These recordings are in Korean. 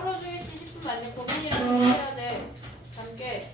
풀어주겠지 싶으면 안 돼. 고민이라도 해야 돼. 함께.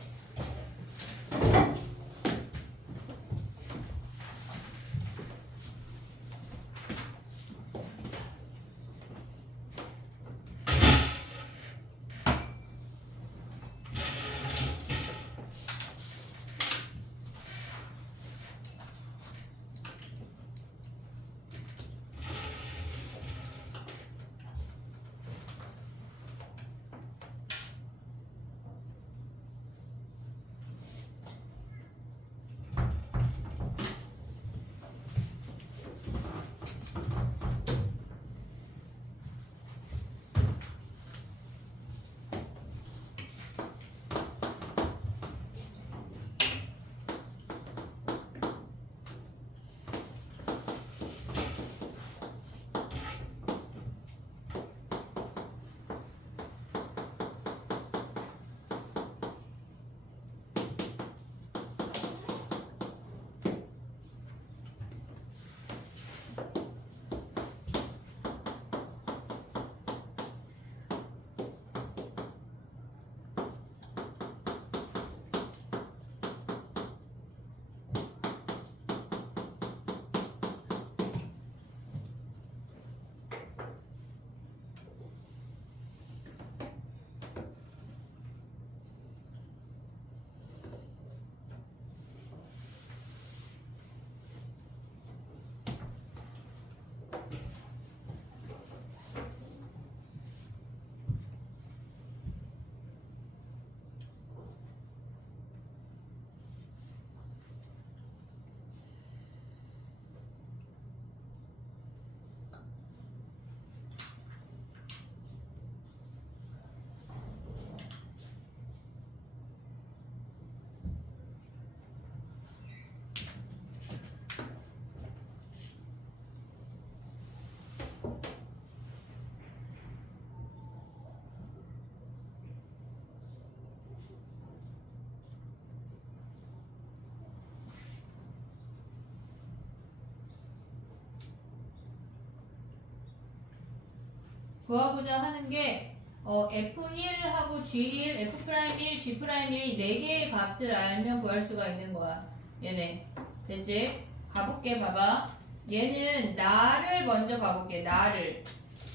구하고자 하는 게 F1하고 G1, F'1, G'1 이 4개의 값을 알면 구할 수가 있는 거야. 얘네. 됐지? 가볼게. 봐봐. 얘는 나를 먼저 가볼게. 나를.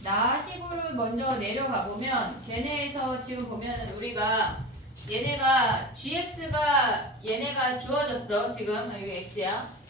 나식으로 먼저 내려가보면 걔네에서 지금 보면 우리가 얘네가 GX가 얘네가 주어졌어. 지금 여기 X야.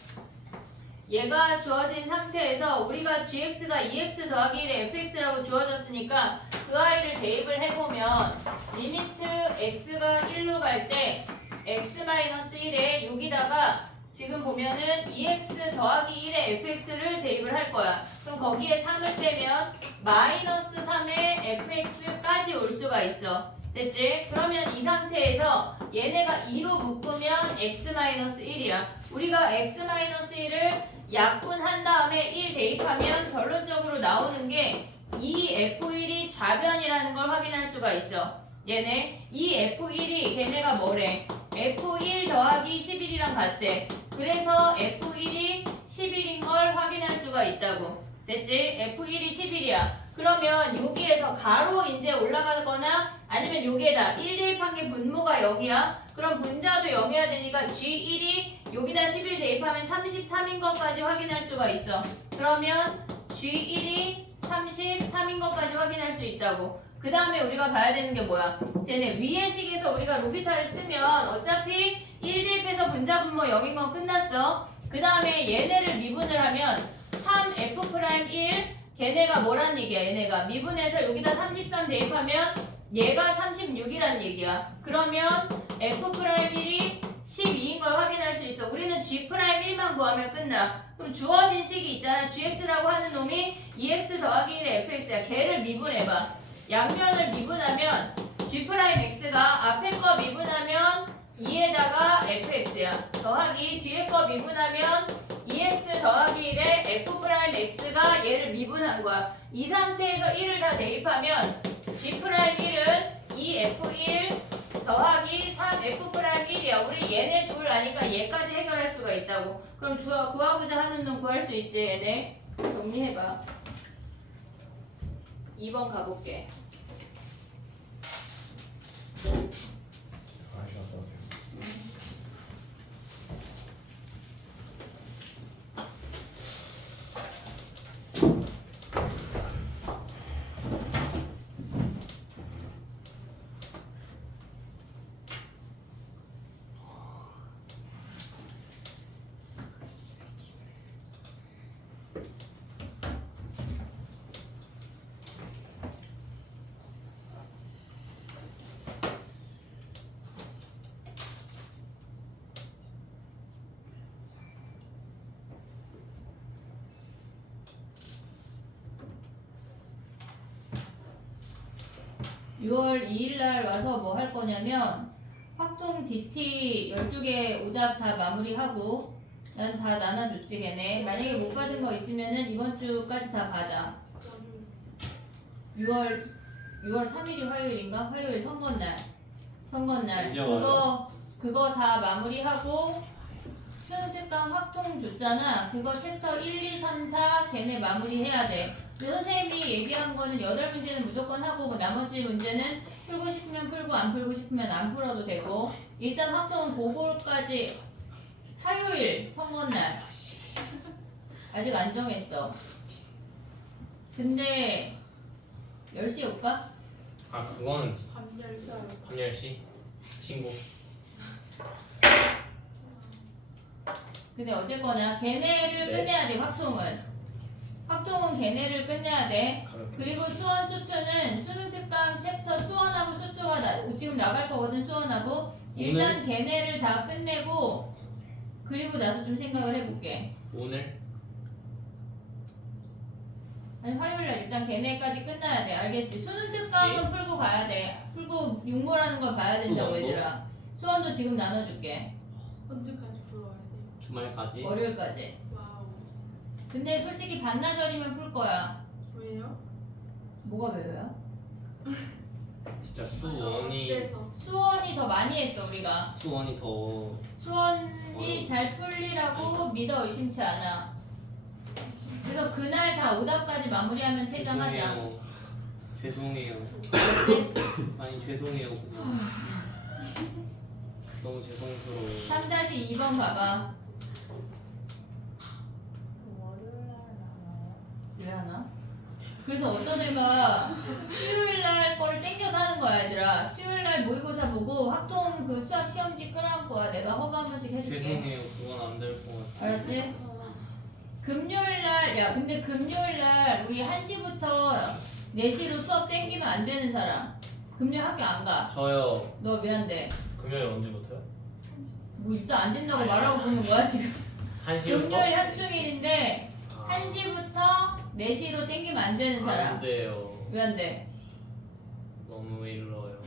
얘가 주어진 상태에서 우리가 gx가 2x 더하기 1에 fx라고 주어졌으니까 그 아이를 대입을 해보면 리미트 x가 1로 갈 때 x-1에 여기다가 지금 보면은 2x 더하기 1에 fx를 대입을 할 거야. 그럼 거기에 3을 빼면 마이너스 3에 fx까지 올 수가 있어. 됐지? 그러면 이 상태에서 얘네가 2로 묶으면 x-1이야. 우리가 x-1을 약분한 다음에 1 대입하면 결론적으로 나오는 게 이 F1이 좌변이라는 걸 확인할 수가 있어. 얘네 이 F1이 걔네가 뭐래? F1 더하기 11이랑 같대. 그래서 F1이 11인 걸 확인할 수가 있다고. 됐지? F1이 11이야. 그러면 여기에서 가로 이제 올라가거나 아니면 여기에다 1 대입한 게 분모가 0이야. 그럼 분자도 0이어야 되니까 G1이 여기다 11 대입하면 33인 것까지 확인할 수가 있어. 그러면 G1이 33인 것까지 확인할 수 있다고. 그 다음에 우리가 봐야 되는 게 뭐야? 쟤네 위의 식에서 우리가 로피탈을 쓰면 어차피 1 대입해서 분자 분모 0인 건 끝났어. 그 다음에 얘네를 미분을 하면 3F'1 걔네가 뭐란 얘기야? 얘네가 미분해서 여기다 33 대입하면 얘가 36이란 얘기야. 그러면 F'1이 12인 걸 확인할 수 있어. 우리는 G'1만 구하면 끝나. 그럼 주어진 식이 있잖아. GX라고 하는 놈이 2X 더하기 1의 FX야. 걔를 미분해봐. 양면을 미분하면 G'X가 앞에 거 미분하면 2에다가 FX야. 더하기 뒤에 거 미분하면 2X 더하기 1에 F'X가 얘를 미분한 거야. 이 상태에서 1을 다 대입하면 G'1은 2F1 더하기 3F'1이야. 우리 얘네 둘 아니까 얘까지 해결할 수가 있다고. 그럼 구하고자 하는 놈 구할 수 있지. 얘네 정리해봐. 2번 가볼게. 6월 2일 날 와서 뭐 할 거냐면 확통 DT 12개 오답 다 마무리하고 난 다 나눠줬지 걔네. 만약에 못 받은 거 있으면은 이번 주까지 다 받아. 6월 3일이 화요일인가? 화요일 선거날. 언제 와요? 그거 다 마무리하고 수능 특강 확통 줬잖아. 그거 챕터 1, 2, 3, 4 걔네 마무리해야 돼. 근데 선생님이 얘기한 거는 8문제는 무조건 하고 뭐 나머지 문제는 풀고 싶으면 풀고 안 풀고 싶으면 안 풀어도 되고 일단 확통은 그거까지 화요일 선거날 아직 안 정했어. 근데 10시에 올까? 아 그거는 밤 밤 10시 친구. 근데 어쨌거나 걔네를 네. 끝내야 돼. 확통은 걔네를 끝내야 돼. 그리고 수원 수투는 수능 특강 챕터 수원하고 수투가 지금 나갈 거거든. 수원하고 일단 걔네를 다 끝내고 그리고 나서 좀 생각을 해볼게. 오늘 아니 화요일날 일단 걔네까지 끝나야 돼. 알겠지? 수능 특강은 풀고 가야 돼. 풀고 육모라는 걸 봐야 된다고 수원도? 얘들아. 수원도 지금 나눠줄게. 언제까지 불러야 돼? 주말까지. 월요일까지. 와우. 근데 솔직히 반나절이면 풀 거야. 왜요? 뭐가 왜요? 진짜 수원이 어째서? 수원이 더 많이 했어 우리가. 수원이 더 수원이 잘 풀리라고 믿어 의심치 않아. 그래서 그날 다 오답까지 마무리하면 퇴장하자. 죄송해요. 아니 죄송해요 그냥. 너무 죄송스러워. 3-2번 봐봐. 월요일날 나와요? 왜 하나? 그래서 어떤 애가 수요일날 거를 땡겨서 하는 거야 얘들아. 수요일날 모의고사 보고 확통 그 수학 시험지 끄라는 거야. 내가 허가 한 번씩 해줄게. 죄송해요. 그건 안 될 것 같아. 알았지? 금요일날 야 근데 금요일날 우리 1시부터 4시로 수업 땡기면 안 되는 사람 금요일 학교 안 가. 저요. 너 미안해. 금요일 언제부터요? 뭐 일단 안 된다고 말하고 보는 거야 지금. 1시부터? 금요일 현충일인데 1시부터 4시로 땡기면 안 되는 사람. 안 돼요. 왜 안 돼? 너무 일러요.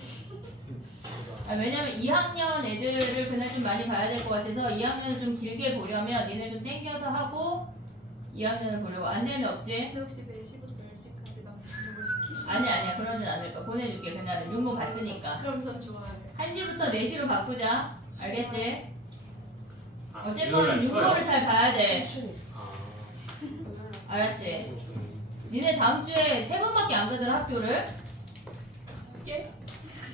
왜냐면 2학년 애들을 그날 좀 많이 봐야 될 것 같아서 2학년을 좀 길게 보려면 얘네 좀 땡겨서 하고 2학년을 보려고. 안내는 없지? 혹시 4시부터 10시까지 남자친구 시키시나요? 아니야 그러진 않을 거야. 보내줄게 그날은. 육모 봤으니까. 그럼 전 좋아해요. 1시부터 4시로 바꾸자. 알겠지? 아, 어쨌건 금요일 날 육모를 쉬어요? 잘 봐야 돼. 아, 알았지? 중이. 니네 다음 주에 3번밖에 안 가더라 학교를? 예?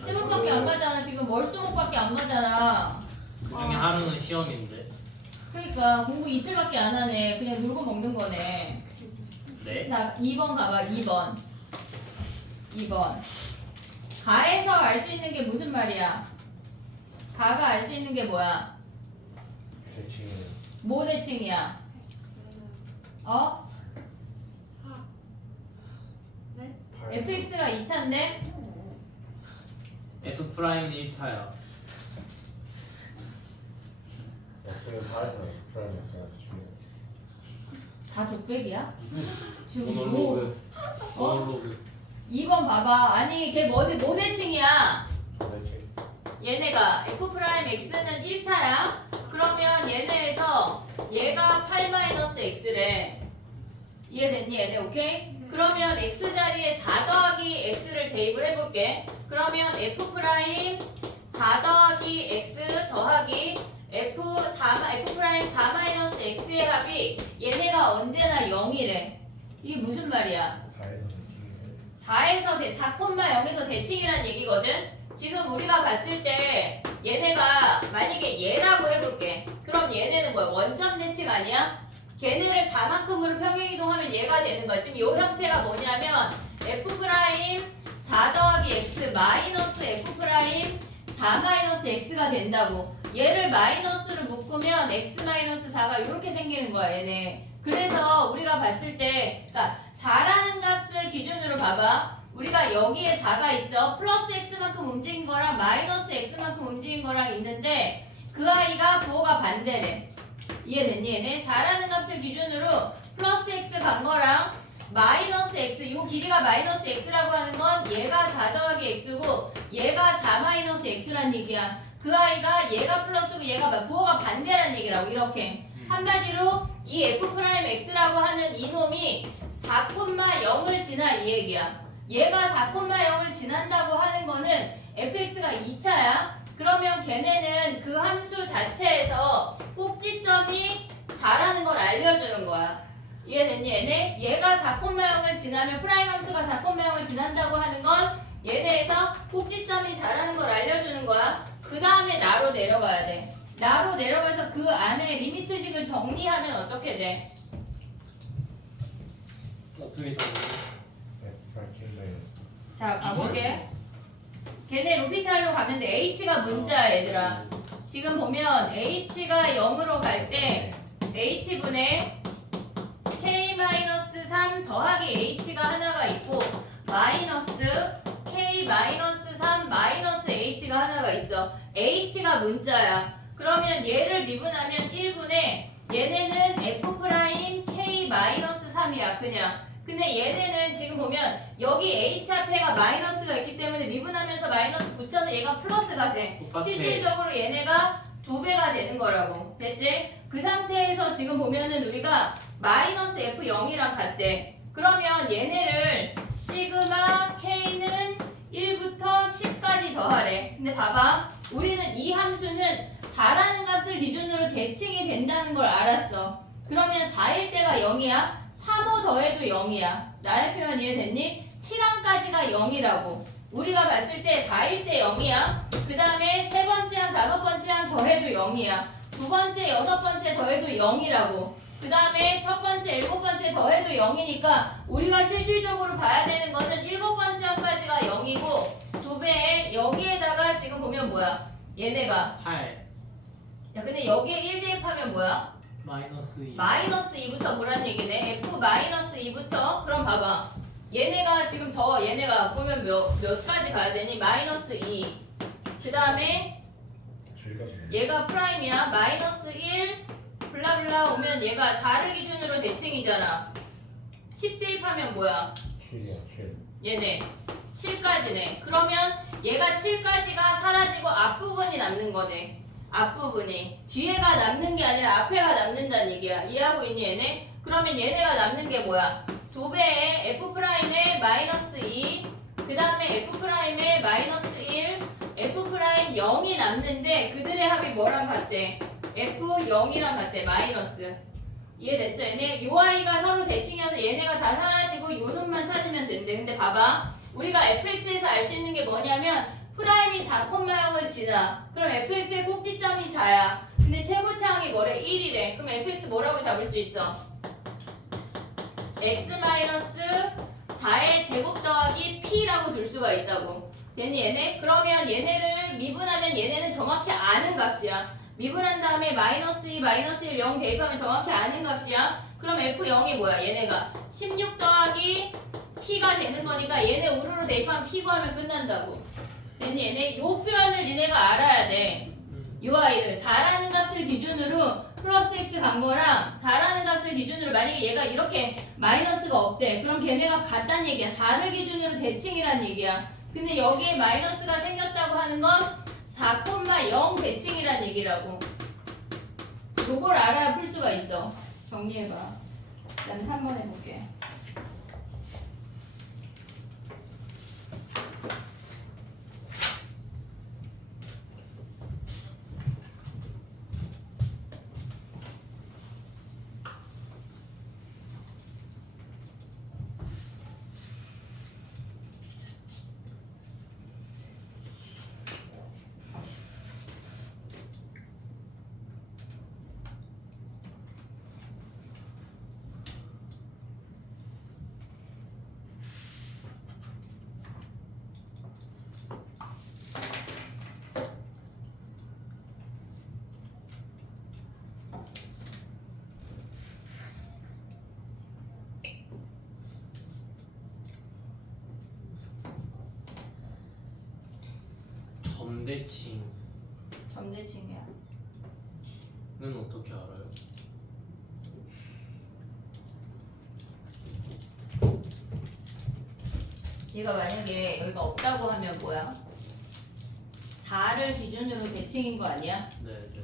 3번밖에 안 가잖아. 지금 월수목밖에 안 가잖아. 그 중에 하루는 시험인데. 그러니까 공부 이틀밖에 안 하네. 그냥 놀고 먹는 거네. 네? 자 2번 가봐. 2번 가에서 알 수 있는 게 무슨 말이야? 가가 알 수 있는 게 뭐야? 대칭이네. 뭐 대칭이야? 어? 네? fx가 2차인데? F 프라임은 1차야. 어떻게 발음을 프라임 역사가 중요해. 다 독백이야? 지금 모놀로그. 어? 모놀로그. 2번 봐봐. 아니 걔 뭐 대칭이야? 대칭. 얘네가 f'x는 1차야. 그러면 얘네에서 얘가 8-x래. 이해됐니 얘네? 오케이? 그러면 x 자리에 4 더하기 x를 대입을 해볼게. 그러면 f' 4 더하기 x 더하기 f' 4-x의 합이 얘네가 언제나 0이래. 이게 무슨 말이야? 4에서 대칭이네. 4,0에서 대칭이란 얘기거든. 지금 우리가 봤을 때 얘네가 만약에 얘라고 해볼게. 그럼 얘네는 뭐야? 원점 대칭 아니야? 걔네를 4만큼으로 평행이동하면 얘가 되는 거야. 지금 이 형태가 뭐냐면 f' 4 더하기 x 마이너스 f' 4-x가 된다고. 얘를 마이너스로 묶으면 x 마이너스 4가 이렇게 생기는 거야 얘네. 그래서 우리가 봤을 때 그러니까 4라는 값을 기준으로 봐봐. 우리가 여기에 4가 있어. 플러스 x만큼 움직인 거랑 마이너스 x만큼 움직인 거랑 있는데 그 아이가 부호가 반대래. 이해됐니? 얘네 4라는 값을 기준으로 플러스 x 간 거랑 마이너스 x 요 길이가 마이너스 x라고 하는 건 얘가 4 더하기 x고 얘가 4 마이너스 x란 얘기야. 그 아이가 얘가 플러스고 얘가 부호가 반대란 얘기라고. 이렇게 한마디로 이 f'x라고 하는 이놈이 4,0을 지나 이 얘기야. 얘가 4,0을 지난다고 하는 거는 fx가 2차야. 그러면 걔네는 그 함수 자체에서 꼭지점이 4라는 걸 알려주는 거야. 이해됐니 얘네? 얘가 4,0을 지나면 프라임 함수가 4,0을 지난다고 하는 건 얘네에서 꼭지점이 4라는 걸 알려주는 거야. 그 다음에 나로 내려가야 돼. 나로 내려가서 그 안에 리미트식을 정리하면 어떻게 돼? 어떻게 정리? 자 가볼게. 걔네 루피탈로 가면 돼. h가 문자야 얘들아. 지금 보면 h가 0으로 갈 때 h분의 k-3 더하기 h가 하나가 있고 마이너스 k-3 마이너스 h가 하나가 있어. h가 문자야. 그러면 얘를 미분하면 1분의 얘네는 f' k-3이야 그냥. 근데 얘네는 지금 보면 여기 h 앞에가 마이너스가 있기 때문에 미분하면서 마이너스 붙여서 얘가 플러스가 돼. 똑같아. 실질적으로 얘네가 2배가 되는 거라고. 됐지? 그 상태에서 지금 보면은 우리가 마이너스 f0이랑 같대. 그러면 얘네를 시그마 k는 1부터 10까지 더하래. 근데 봐봐. 우리는 이 함수는 4라는 값을 기준으로 대칭이 된다는 걸 알았어. 그러면 4일 때가 0이야. 3호 더해도 0이야. 나의 표현 이해됐니? 7항까지가 0이라고. 우리가 봤을 때 4일 때 0이야. 그 다음에 세 번째랑 다섯 번째랑 더해도 0이야. 두 번째, 여섯 번째 더해도 0이라고. 그 다음에 첫 번째, 일곱 번째 더해도 0이니까 우리가 실질적으로 봐야 되는 거는 일곱 번째 항까지가 0이고 2배에 여기에다가 지금 보면 뭐야? 얘네가 8 야 근데 여기에 1 대입하면 뭐야? 마이너스 2. 마이너스 2부터 뭐란 얘기네? f 마이너스 2부터 그럼 봐봐. 얘네가 지금 더 얘네가 보면 몇 가지 가야 되니? 마이너스 2. 그 다음에 얘가 프라임이야. 마이너스 1 블라블라 오면 얘가 4를 기준으로 대칭이잖아. 10 대입하면 뭐야? 얘네 7까지네. 그러면 얘가 7까지가 사라지고 앞부분이 남는 거네. 앞부분이 뒤에가 남는 게 아니라 앞에가 남는다는 얘기야. 이해하고 있니 얘네? 그러면 얘네가 남는 게 뭐야? 2배에 f'의 마이너스 2 그 다음에 f'의 마이너스 1 f'0이 남는데 그들의 합이 뭐랑 같대? f0이랑 같대. 마이너스. 이해됐어 얘네? 요 아이가 서로 대칭이어서 얘네가 다 사라지고 요 놈만 찾으면 된대. 근데 봐봐. 우리가 fx에서 알 수 있는 게 뭐냐면 프라임이 4,0을 지나. 그럼 fx의 꼭지점이 4야. 근데 최고차항이 뭐래? 1이래. 그럼 fx 뭐라고 잡을 수 있어? x-4의 제곱 더하기 p라고 둘 수가 있다고. 됐니 얘네? 그러면 얘네를 미분하면 얘네는 정확히 아는 값이야. 미분한 다음에 마이너스 2, 마이너스 1, 0 대입하면 정확히 아는 값이야. 그럼 f0이 뭐야? 얘네가 16 더하기 p가 되는 거니까 얘네 우르르 대입하면 p 구하면 끝난다고. 됐니 얘네? 요 표현을 니네가 알아야 돼. 요 아이를 4라는 값을 기준으로 플러스 x 간 거랑 4라는 값을 기준으로 만약에 얘가 이렇게 마이너스가 없대. 그럼 걔네가 같다는 얘기야. 4를 기준으로 대칭이란 얘기야. 근데 여기에 마이너스가 생겼다고 하는 건 4,0 대칭이란 얘기라고. 요걸 알아야 풀 수가 있어. 정리해봐. 그 다음에 3번 해볼게. 점대칭은 점대칭이야. 어떻게 알아요? 얘가 만약에 여기가 없다고 하면 뭐야? 4를 기준으로 대칭인 거 아니야? 네, 네.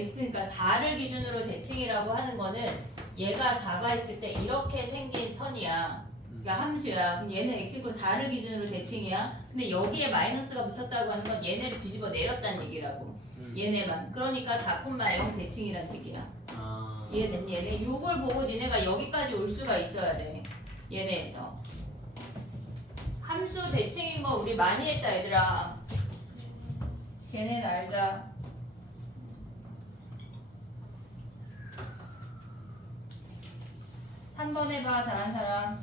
x 그러니까 4를 기준으로 대칭이라고 하는 거는 얘가 4가 있을 때 이렇게 생긴 선이야. 그러니까 함수야. 그럼 얘는 x 4를 기준으로 대칭이야. 근데 여기에 마이너스가 붙었다고 하는 건 얘네를 뒤집어 내렸다는 얘기라고. 얘네만. 그러니까 4,0 대칭이란 얘기야. 아. 얘는 얘네. 요걸 보고 니네가 여기까지 올 수가 있어야 돼. 얘네에서. 함수 대칭인 거 우리 많이 했다 얘들아. 걔네는 알자. 삼 번 해봐 다른 사람.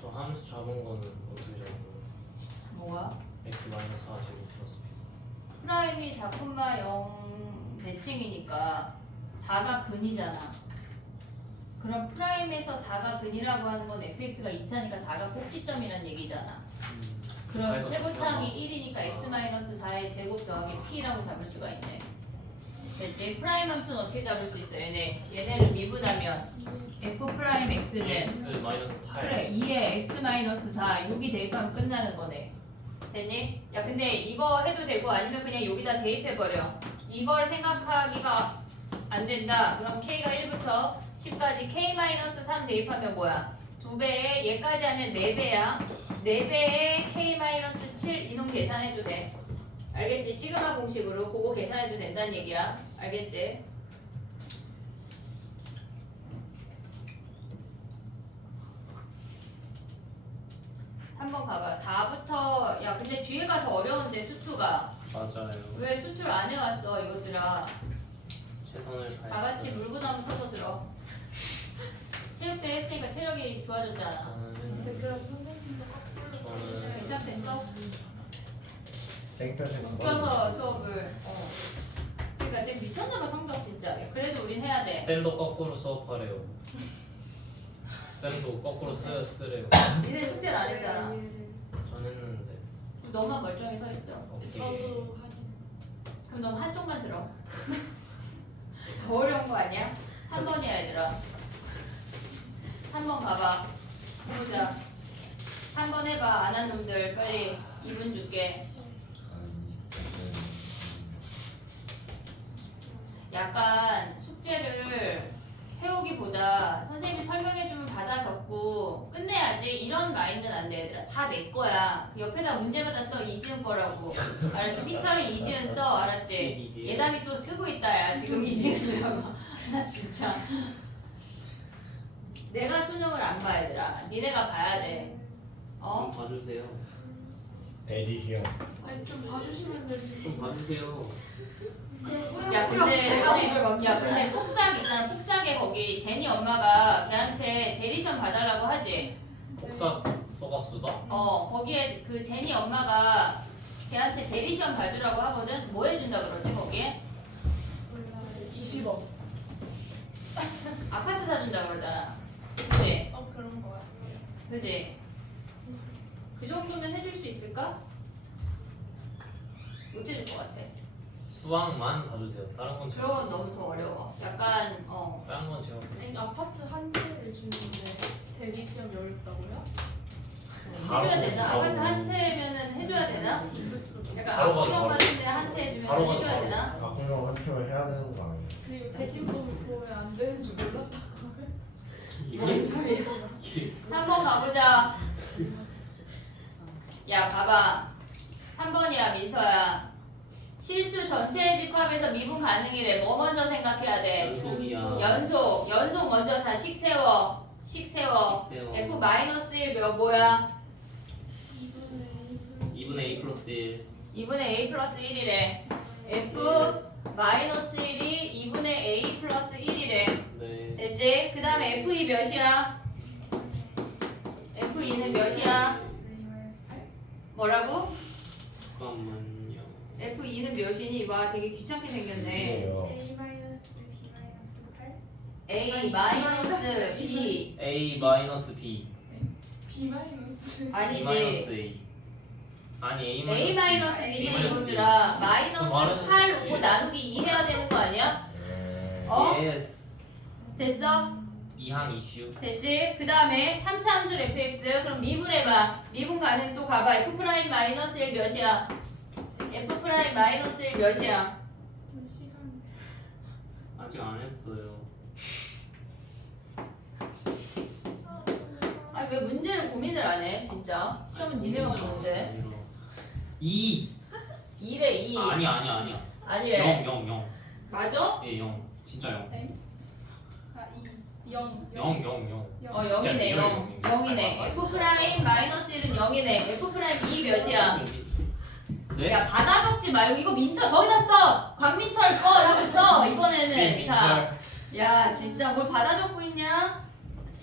저 함수 잡은 거는 어떻게 잡은 거예요? 뭐야? x 마이너스 4 제곱 플러스 b. 프라임이 4,0 대칭이니까 4가 근이잖아. 그럼 프라임에서 4가 근이라고 하는 건 fx가 2차니까 4가 꼭지점이란 얘기잖아. 그럼 그래서 최고창이 1이니까 x-4의 제곱 더하기 p라고 잡을 수가 있네. 됐지? 프라임 함수는 어떻게 잡을 수 있어? 얘네를 미분하면 f 프라임 x는 x 마이너스 8. 그래 2에 x-4 여기 대입하면 끝나는 거네. 됐니? 야 근데 이거 해도 되고 아니면 그냥 여기다 대입해버려. 이걸 생각하기가 안 된다. 그럼 k가 1부터 10까지 k-3 대입하면 뭐야? 2배에 얘까지 하면 4배야. 4배에 k-7 이놈 계산해도 돼. 알겠지? 시그마 공식으로 그거 계산해도 된다는 얘기야. 알겠지? 한번 가봐. 4부터 야 근데 뒤에가 더 어려운데 수투가 맞아요. 왜 수투를 안 해왔어 이것들아. 최선을 다 같이 다했어요. 물고 나면 서서 들어. 체육대 했으니까 체력이 좋아졌잖아. 저는 그럼 선생님도 거꾸로 저는 괜찮겠어? 땡볕에서 묶여서 수업을. 그러니까 내 미쳤나봐 성적 진짜. 그래도 우린 해야 돼. 쌤도 거꾸로 수업하래요. 쌤도 거꾸로 쓰래요. 니네 숙제를 안 했잖아. 전 했는데. 너만 멀쩡히 서 있어. 저도 한 그럼 넌 한쪽만 들어. 더 어려운 거 아니야? 3번이야 얘들아. 3번 가봐. 해보자. 3번 해봐. 안 한 놈들 빨리 2분 줄게. 약간 숙제를 해오기보다 선생님이 설명해주면 받아 적고 끝내야지 이런 마인드는 안 돼 얘들아. 다 내 거야. 옆에다 문제마다 써 이지은 거라고. 알았지? 피처리 이지은 써. 알았지? 예담이 또 쓰고 있다 야 지금 이지은이라고. 나 진짜 내가 수능을 안 봐 얘들아. 니네가 봐야 돼. 좀 봐주세요. 대리시험. 아니 좀 봐주시면 되지. 좀 봐주세요. 야 근데 폭삭 있잖아. 폭삭에 거기 제니 엄마가 걔한테 대리션 봐달라고 하지. 복사 속았수다? 거기에 그 제니 엄마가 걔한테 대리션 봐주라고 하거든. 뭐 해준다 그러지 거기에? 20억. 아파트 사준다 그러잖아. 그치? 그런 거야. 그치? 그 정도면 해줄 수 있을까? 못 해줄 것 같아. 수학만 봐주세요. 다른 건 제가. 그런 건 너무 더 어려워. 약간 다른 건 제가. 아니, 아파트 한 채를 주는데 대리 시험 어렵다고요? 해줘야 되나? 아파트 한 채면은 해줘야 되나? 약간 바로 가죠, 악성 바로. 같은데 한 채 해주면 바로 가죠, 해줘야 바로. 되나? 악공용 한 표를 해야 되는 거 아니에요? 그리고 대신금을 보면 안 되는 줄 몰랐다. 뭔 소리야? 3번 가보자. 야 봐봐. 3번이야 민서야. 실수 전체 집합에서 미분 가능이래. 뭐 먼저 생각해야 돼? 연속이야. 연속 먼저 자 식 세워. 식 세워. f-1 몇 뭐야? 2분의 a 플러스 1. 2분의 a 플러스 1이래. F 마이너스 1이 2분의 A 플러스 1이래. 네. 됐지? 그 다음에 F2 몇이야? F2는 몇이야? 뭐라고? 잠깐만요. F2는 몇이니? 와 되게 귀찮게 생겼네. 이게요. A 마이너스 B 마이너스 8 A 마이너스 B A 마이너스 B. B 마이너스 B 아니지. 마이너스 A. 아니 A 마이너스 A 마이너스 B. B지 마이너스 이거들아. 그 마이너스 말은 8 오고 예. 나누기 2 해야 되는 거 아니야? 어? Yes. 됐어? 이항 이슈. 됐지? 그 다음에 3차 함수 fx 그럼 미분해봐. 미분 가능 또 가봐. f 프라임 마이너스 1 몇이야? f 프라임 마이너스 1 몇이야? 시간 아직 안 했어요. 아 왜 문제를 고민을 안 해? 진짜 시험은 니네가 보는데 2. 2래 2 아니야. 아니래 0. 맞아? 예, 0. 진짜 0. 아 2 0 0. 어 진짜 0이네 리얼 0 0이네. 0이네 f 프라임 마이너스 1은 0이네 f 프라임 2 몇이야? 네? 야 받아 적지 말고 이거 민철 거기다 써! 광민철 거라고 써 이번에는 네, 자 야 진짜 뭘 받아 적고 있냐?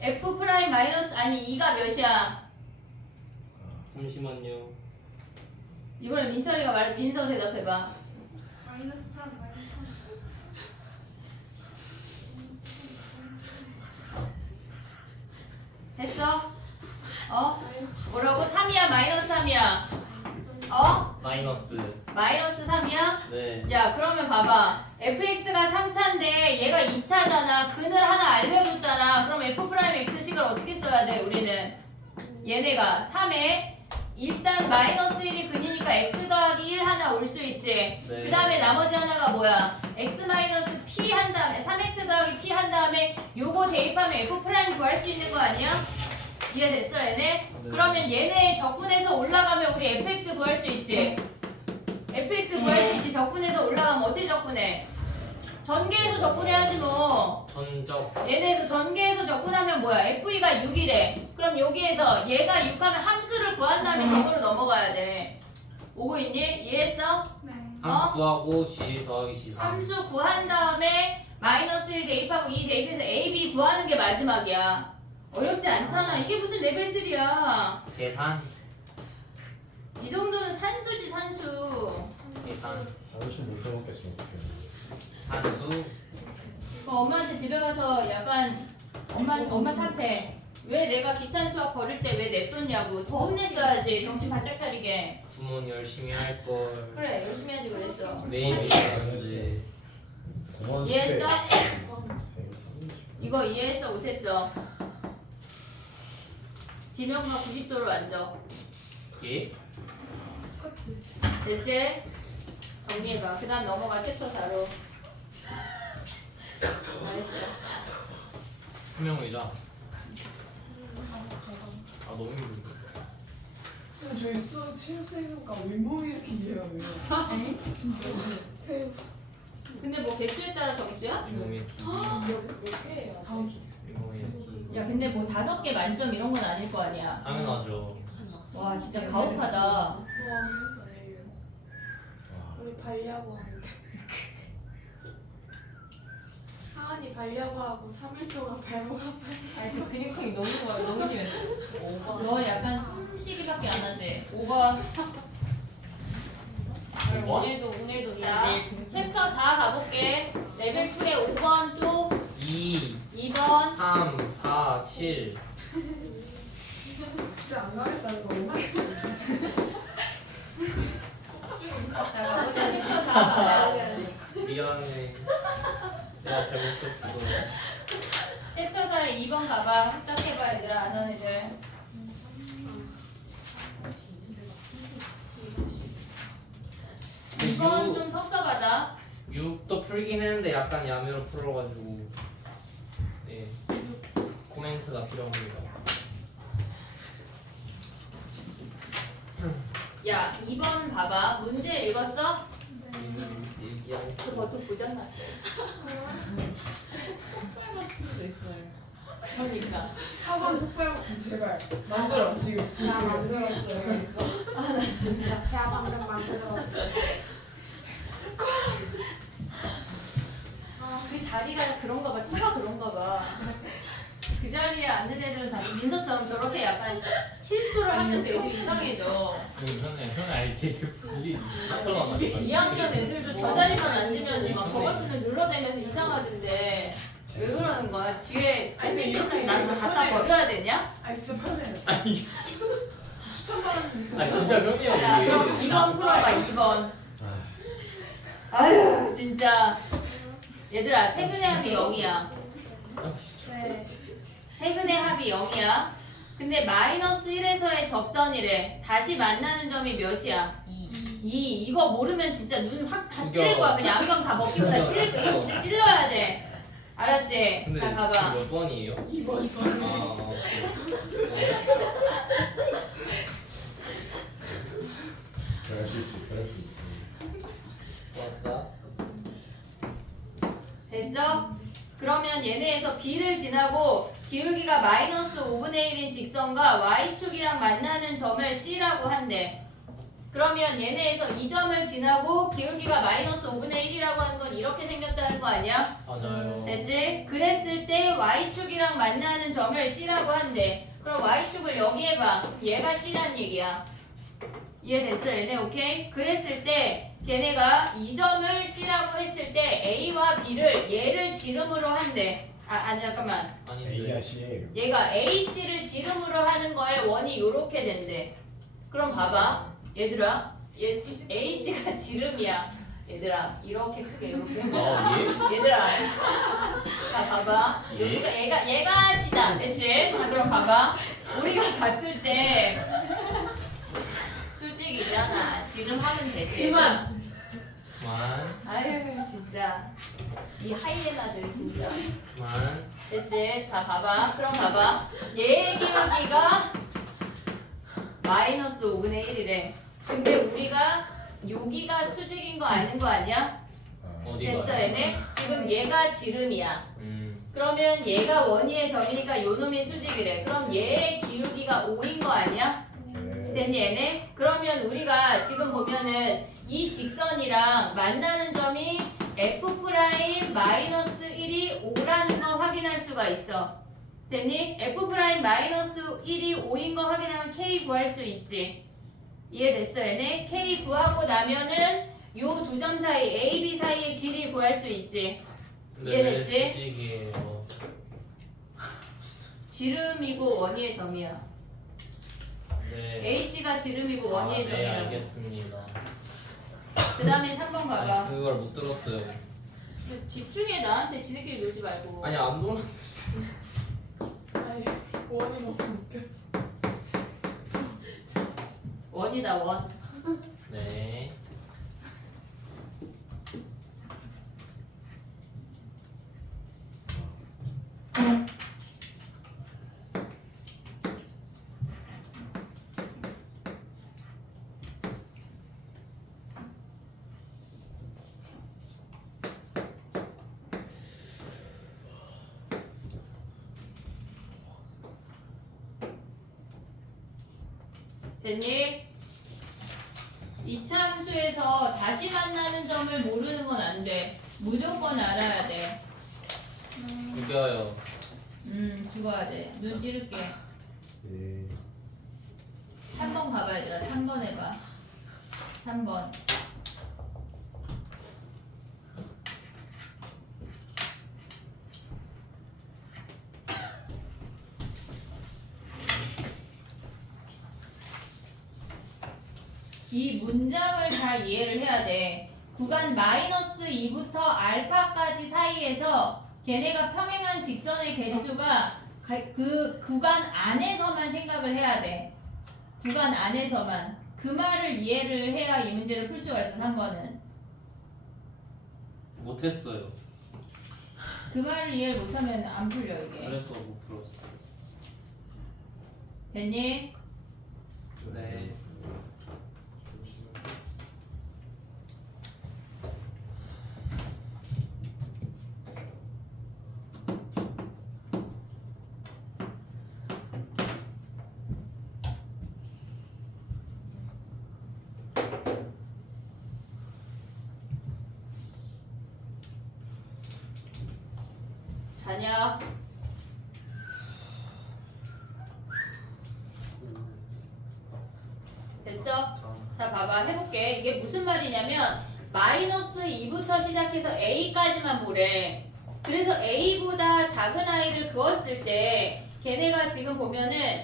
f 프라임 마이너스 아니 2가 몇이야? 잠시만요. 이번에 민철이가 말 민서 대답해봐. 마이너스 3 마이너스 3 됐어? 어? 뭐라고? 3이야 마이너스 3이야? 어? 마이너스. 마이너스 3이야? 네. 야 그러면 봐봐 fx가 3차인데 얘가 2차잖아. 근을 하나 알려줬잖아. 그럼 f 프라임 x식을 어떻게 써야 돼 우리는? 얘네가 3에 일단 마이너스 1이 근이니까 x 더하기 1 하나 올 수 있지. 네. 그 다음에 나머지 하나가 뭐야? x 마이너스 p 한 다음에 3x 더하기 p 한 다음에 요거 대입하면 f 프라임 구할 수 있는 거 아니야? 이해됐어 얘네? 네. 그러면 얘네 적분해서 올라가면 우리 fx 구할 수 있지. fx 구할 수 있지. 적분해서 올라가면 어떻게 적분해? 전개해서 적분해야지 뭐. 전적. 얘네에서 전개해서 적분하면 뭐야? FE가 6이래. 그럼 여기에서 얘가 6하면 함수를 구한 다음에 저거로 넘어가야 돼. 오고 있니? 이해했어? 네 함수 구하고 G 더하기 G3. 함수 구한 다음에 마이너스 1 대입하고 2 대입해서 A, B 구하는 게 마지막이야. 어렵지 않잖아. 이게 무슨 레벨 3야. 계산. 이 정도는 산수지 산수. 계산. 아저씨 못 해먹겠으면 어떡해. 산수. 엄마한테 집에 가서 약간 엄마 탓해. 왜 내가 기탄 수학 버릴 때 왜 냅뒀냐고. 더 혼냈어야지. 정신 바짝 차리게. 주문 열심히 할 걸. 그래 열심히 하지 그랬어. 내일 이제 이해했어? 이거 이해했어 못했어? 지명과 90도로 앉아. 예? 됐지? 정리해봐. 그 다음 넘어가 챕터 4로. 잘했어. 수명 의자. 아 너무 힘들어. 저희 수학 체육생이니까 윗몸이 이렇게 이해요. 근데 뭐 개수에 따라 점수야? 윗몸이 몇 개예요? 다음 주. 윗몸이 야 근데 뭐 5개 만점 이런 건 아닐 거 아니야. 당연하죠. 와 진짜 가혹하다. 와 우리 발야구 하는데 하은이 발야구 하고 3일 동안 발목 아파요. 아니 그 근육통이 너무 심했어. 너 약간 숨쉬기밖에 안 하지? 5번. 오늘도 자, 챕터 4 가볼게. 레벨 2에 5번 또 2, 2번 3, 4, 7. 집에 안 가겠다는 거 얼마나 자 가보자. 챕터 4 가자. 미안해. 내가 잘못했어. 챕터 4에 2번 가봐. 생각해봐 얘들아 아는 애들. 2번 좀 섭섭하다. 6도 풀긴 했는데 약간 야매로 풀어가지고 네 코멘트가 필요합니다. 야 2번 봐봐. 문제 읽었어? 얘기할 그 버튼 고장났대. 그러니까. 학원 톡발 버튼 제발 만들어 지금 만들었어요. 아 나 진짜. 제가 방금 만들었어요. 그 자리가 그런가 봐. 터가 그런가 봐. 그 자리에 앉는 애들은 다 민서처럼 저렇게 약간 실수를 하면서 애들이 이상해져. 형이 알게 분리 사건만 2학년 애들도 저 자리만 앉으면 막 저 같은 애 눌러대면서 이상하던데 왜 그러는 거야? 뒤에 SNS상에 나서 갖다 버려야 되냐? 아니 진짜 편해요. 아니 수천만 원 진짜. 아 진짜 형이야. 자 그럼 2번 풀어봐 2번. 아유 진짜 얘들아 세근의 합이 0이야. 아 진짜. 세근의 합이 0이야. 근데 마이너스 1에서의 접선이래. 다시 만나는 점이 몇이야? 2. 이거 모르면 진짜 눈 확 다 찔릴 거야. 그냥 안경 다 벗기고 다 찔릴 거야. 이거 진짜 찔러야 돼. 알았지? 근데 자 가봐. 몇 번이에요? 2번. 아 그럴 수 있지, 그럴 수 있지. 맞다. 됐어? 그러면 얘네에서 B를 지나고 기울기가 마이너스 5분의 1인 직선과 Y축이랑 만나는 점을 C라고 한대. 그러면 얘네에서 이 점을 지나고 기울기가 마이너스 5분의 1이라고 하는 건 이렇게 생겼다는 거 아니야? 맞아요. 됐지? 그랬을 때 Y축이랑 만나는 점을 C라고 한대. 그럼 Y축을 여기 해봐. 얘가 C란 얘기야. 이해됐어 얘네 오케이? 그랬을 때 걔네가 이 점을 C라고 했을 때 A와 B를 얘를 지름으로 한대. 아니 잠깐만. 아닌데. A가 C예요. 얘가 AC를 지름으로 하는 거에 원이 요렇게 된대. 그럼 봐봐. 얘들아. AC가 지름이야. 얘들아. 이렇게 크게 이렇게. 아 예? 얘들아. 자 봐봐. 여기가 얘가 C다. 됐지? 자 그럼 봐봐. 우리가 봤을 때 수직이잖아. 지름 하면 되지. 그만. 만. 아유 진짜 이 하이에나들 진짜. 만. 됐지? 자 봐봐. 그럼 봐봐. 얘의 기울기가 마이너스 5분의 1이래. 근데 우리가 여기가 수직인 거 아는 거 아니야? 어디가? 됐어 얘네? 지금 얘가 지름이야. 그러면 얘가 원위의 점이니까 요 놈이 수직이래. 그럼 얘의 기울기가 5인 거 아니야? 네. 됐니 얘네? 그러면 우리가 지금 보면은 이 직선이랑 만나는 점이 F' 마이너스 1이 5라는 거 확인할 수가 있어. 됐니? F' 마이너스 1이 5인 거 확인하면 K 구할 수 있지. 이해됐어 얘네? K 구하고 나면은 요 두 점 사이 A, B 사이의 길이 구할 수 있지. 이해됐지? 수직이에요. 지름이고 원위의 점이야. 네. AC가 지름이고 원위의 네 점이라고. 알겠습니다. 그 다음에 3번 가봐. 아니, 그걸 못 들었어요. 집중해 나한테 지들끼리 놀지 말고. 아니 안 놀았. 아니 원이 너무 웃겼어. 원이다 원. 네. 됐니? 이차함수에서 다시 만나는 점을 모르는 건 안 돼. 무조건 알아야 돼. 죽여요. 죽어야 돼. 눈 찌를게. 네. 3번 가봐 얘들아. 3번 해봐. 3번. 이 문장을 잘 이해를 해야 돼. 구간 마이너스 2부터 알파까지 사이에서 걔네가 평행한 직선의 개수가 그 구간 안에서만 생각을 해야 돼. 구간 안에서만. 그 말을 이해를 해야 이 문제를 풀 수가 있어. 3번은. 못했어요. 그 말을 이해를 못하면 안 풀려 이게. 그래서 못 풀었어. 됐니? 네. 자냐? 됐어? 자 봐봐 해볼게. 이게 무슨 말이냐면 마이너스 2부터 시작해서 a까지만 보래. 그래서 a보다 작은 i를 그었을 때 걔네가 지금 보면은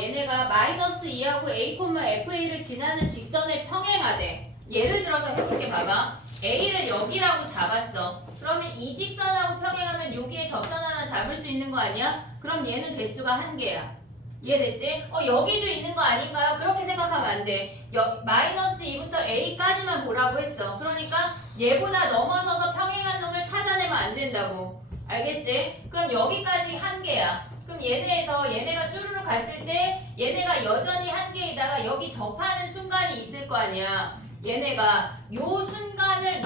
얘네가 마이너스 2하고 a, fa를 지나는 직선을 평행하대. 예를 들어서 해볼게. 봐봐. a를 여기라고 잡았어. 그러면 이 직선하고 평행하면 여기에 접선 하나 잡을 수 있는 거 아니야? 그럼 얘는 개수가 한 개야. 이해됐지? 여기도 있는 거 아닌가요? 그렇게 생각하면 안 돼. 마이너스 2부터 a까지만 보라고 했어. 그러니까 얘보다 넘어서서 평행한 놈을 찾아내면 안 된다고. 알겠지? 그럼 여기까지 한 개야. 그럼 얘네가 쭈루루 갔을 때 얘네가 여전히 한 개이다가 여기 접하는 순간이 있을 거 아니야. 얘네가 요 순간을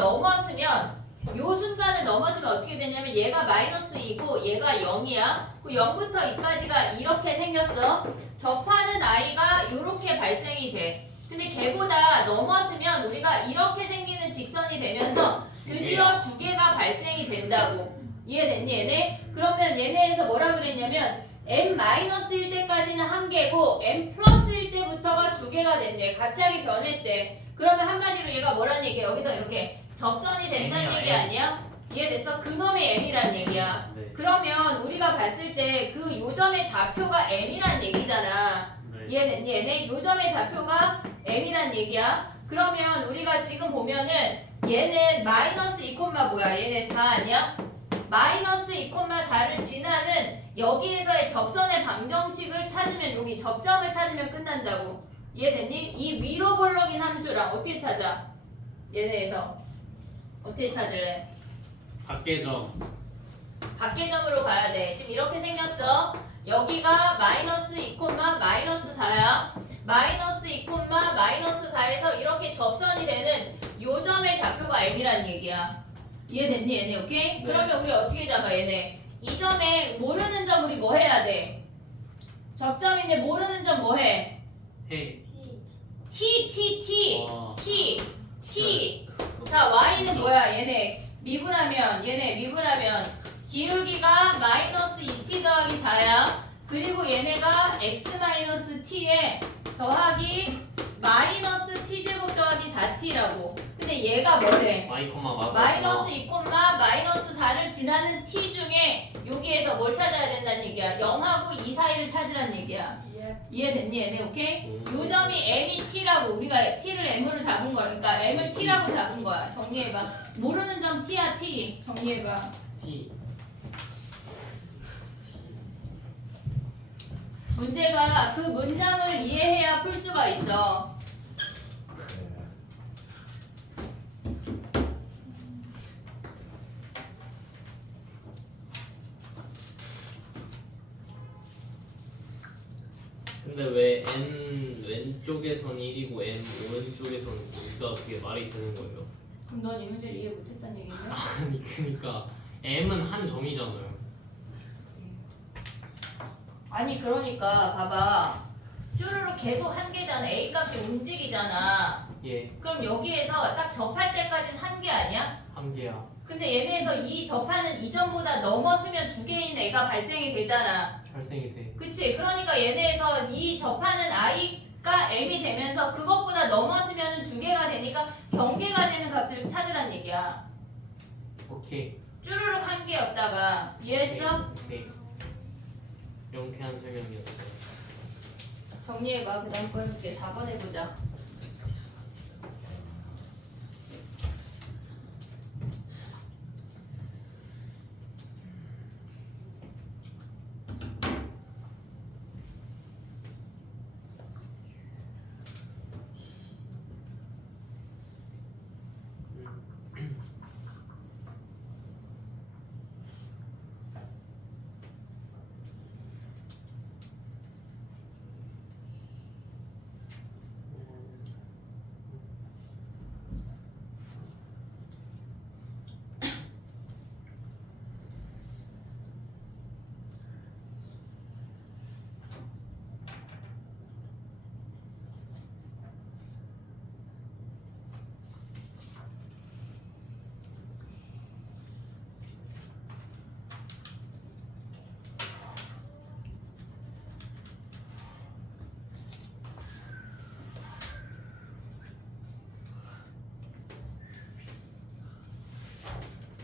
넘었으면 어떻게 되냐면 얘가 마이너스 2고 얘가 0이야. 그 0부터 2까지가 이렇게 생겼어. 접하는 i가 이렇게 발생이 돼. 근데 걔보다 넘었으면 우리가 이렇게 생기는 직선이 되면서 드디어 두 개가 발생이 된다고. 이해됐니 얘네? 그러면 얘네에서 뭐라 그랬냐면 m-1 때까지는 한 개고 m+1 때부터가 두 개가 된대. 갑자기 변했대. 그러면 한마디로 얘가 뭐란 얘기야? 여기서 이렇게 접선이 된다는 M이야, 얘기 M. 아니야? 이해됐어? 그놈이 m이란 얘기야. 네. 그러면 우리가 봤을 때 그 요점의 좌표가 m이란 얘기잖아. 네. 이해됐니 얘네? 요점의 좌표가 m이란 얘기야. 그러면 우리가 지금 보면은 얘는 마이너스 2, 뭐야? 얘네 4 아니야? 마이너스 2,4를 지나는 여기에서의 접선의 방정식을 찾으면 여기 접점을 찾으면 끝난다고. 이해됐니? 이 위로 볼록인 함수랑 어떻게 찾아? 얘네에서 어떻게 찾을래? 밖에점. 밖에점으로 가야 돼. 지금 이렇게 생겼어. 여기가 마이너스 2, 마이너스 4야. 마이너스 2, 마이너스 4에서 이렇게 접선이 되는 요점의 좌표가 m이란 얘기야. 이해됐니 얘네? 오케이? 네. 그러면 우리 어떻게 잡아 얘네? 이 점에 모르는 점 우리 뭐 해야 돼? 접점인데 모르는 점 뭐 해? 헤이. t 와. t. 자 y는 뭐야 얘네? 미분하면 기울기가 마이너스 2t 더하기 4야. 그리고 얘네가 x-t에 더하기 마이너스 t제곱 더하기 4t라고. 근데 얘가 뭐래? 마이너스 2, 마이너스 4를 지나는 t 중에 여기에서 뭘 찾아야 된다는 얘기야? 0하고 2 사이를 찾으란 얘기야. 이해됐니 얘네? 오케이? 요 점이 m이 t라고. 우리가 t를 m으로 잡은 거니까 m을 t라고 잡은 거야. 정리해봐. 모르는 점 t야 t. 정리해봐. T. 문제가 그 문장을 이해해야 풀 수가 있어. 근데 왜 n 왼쪽에선 1이고 n 오른쪽에선 2가 그게 말이 되는 거예요? 그럼 넌 이 문제를 이해 못했단 얘기네? 아니 그니까 m은 한 점이잖아요. 아니 그러니까 봐봐. 쭈루루 계속 한 개잖아. A 값이 움직이잖아. 예, 그럼 여기에서 딱 접할 때까지는 한 개 아니야? 한 개야. 근데 얘네에서 이 접하는 이점보다 넘었으면 두 개인 애가 발생이 되잖아. 발생이 돼. 그치? 그러니까 얘네에서 이 접하는 i가 m이 되면서 그것보다 넘었으면 두 개가 되니까 경계가 되는 값을 찾으란 얘기야. 오케이. 쭈루룩 한 개였다가 이해했어? 오케이. 명쾌한 설명이었어요. 정리해봐. 그 다음 거 해볼게. 4번 해보자.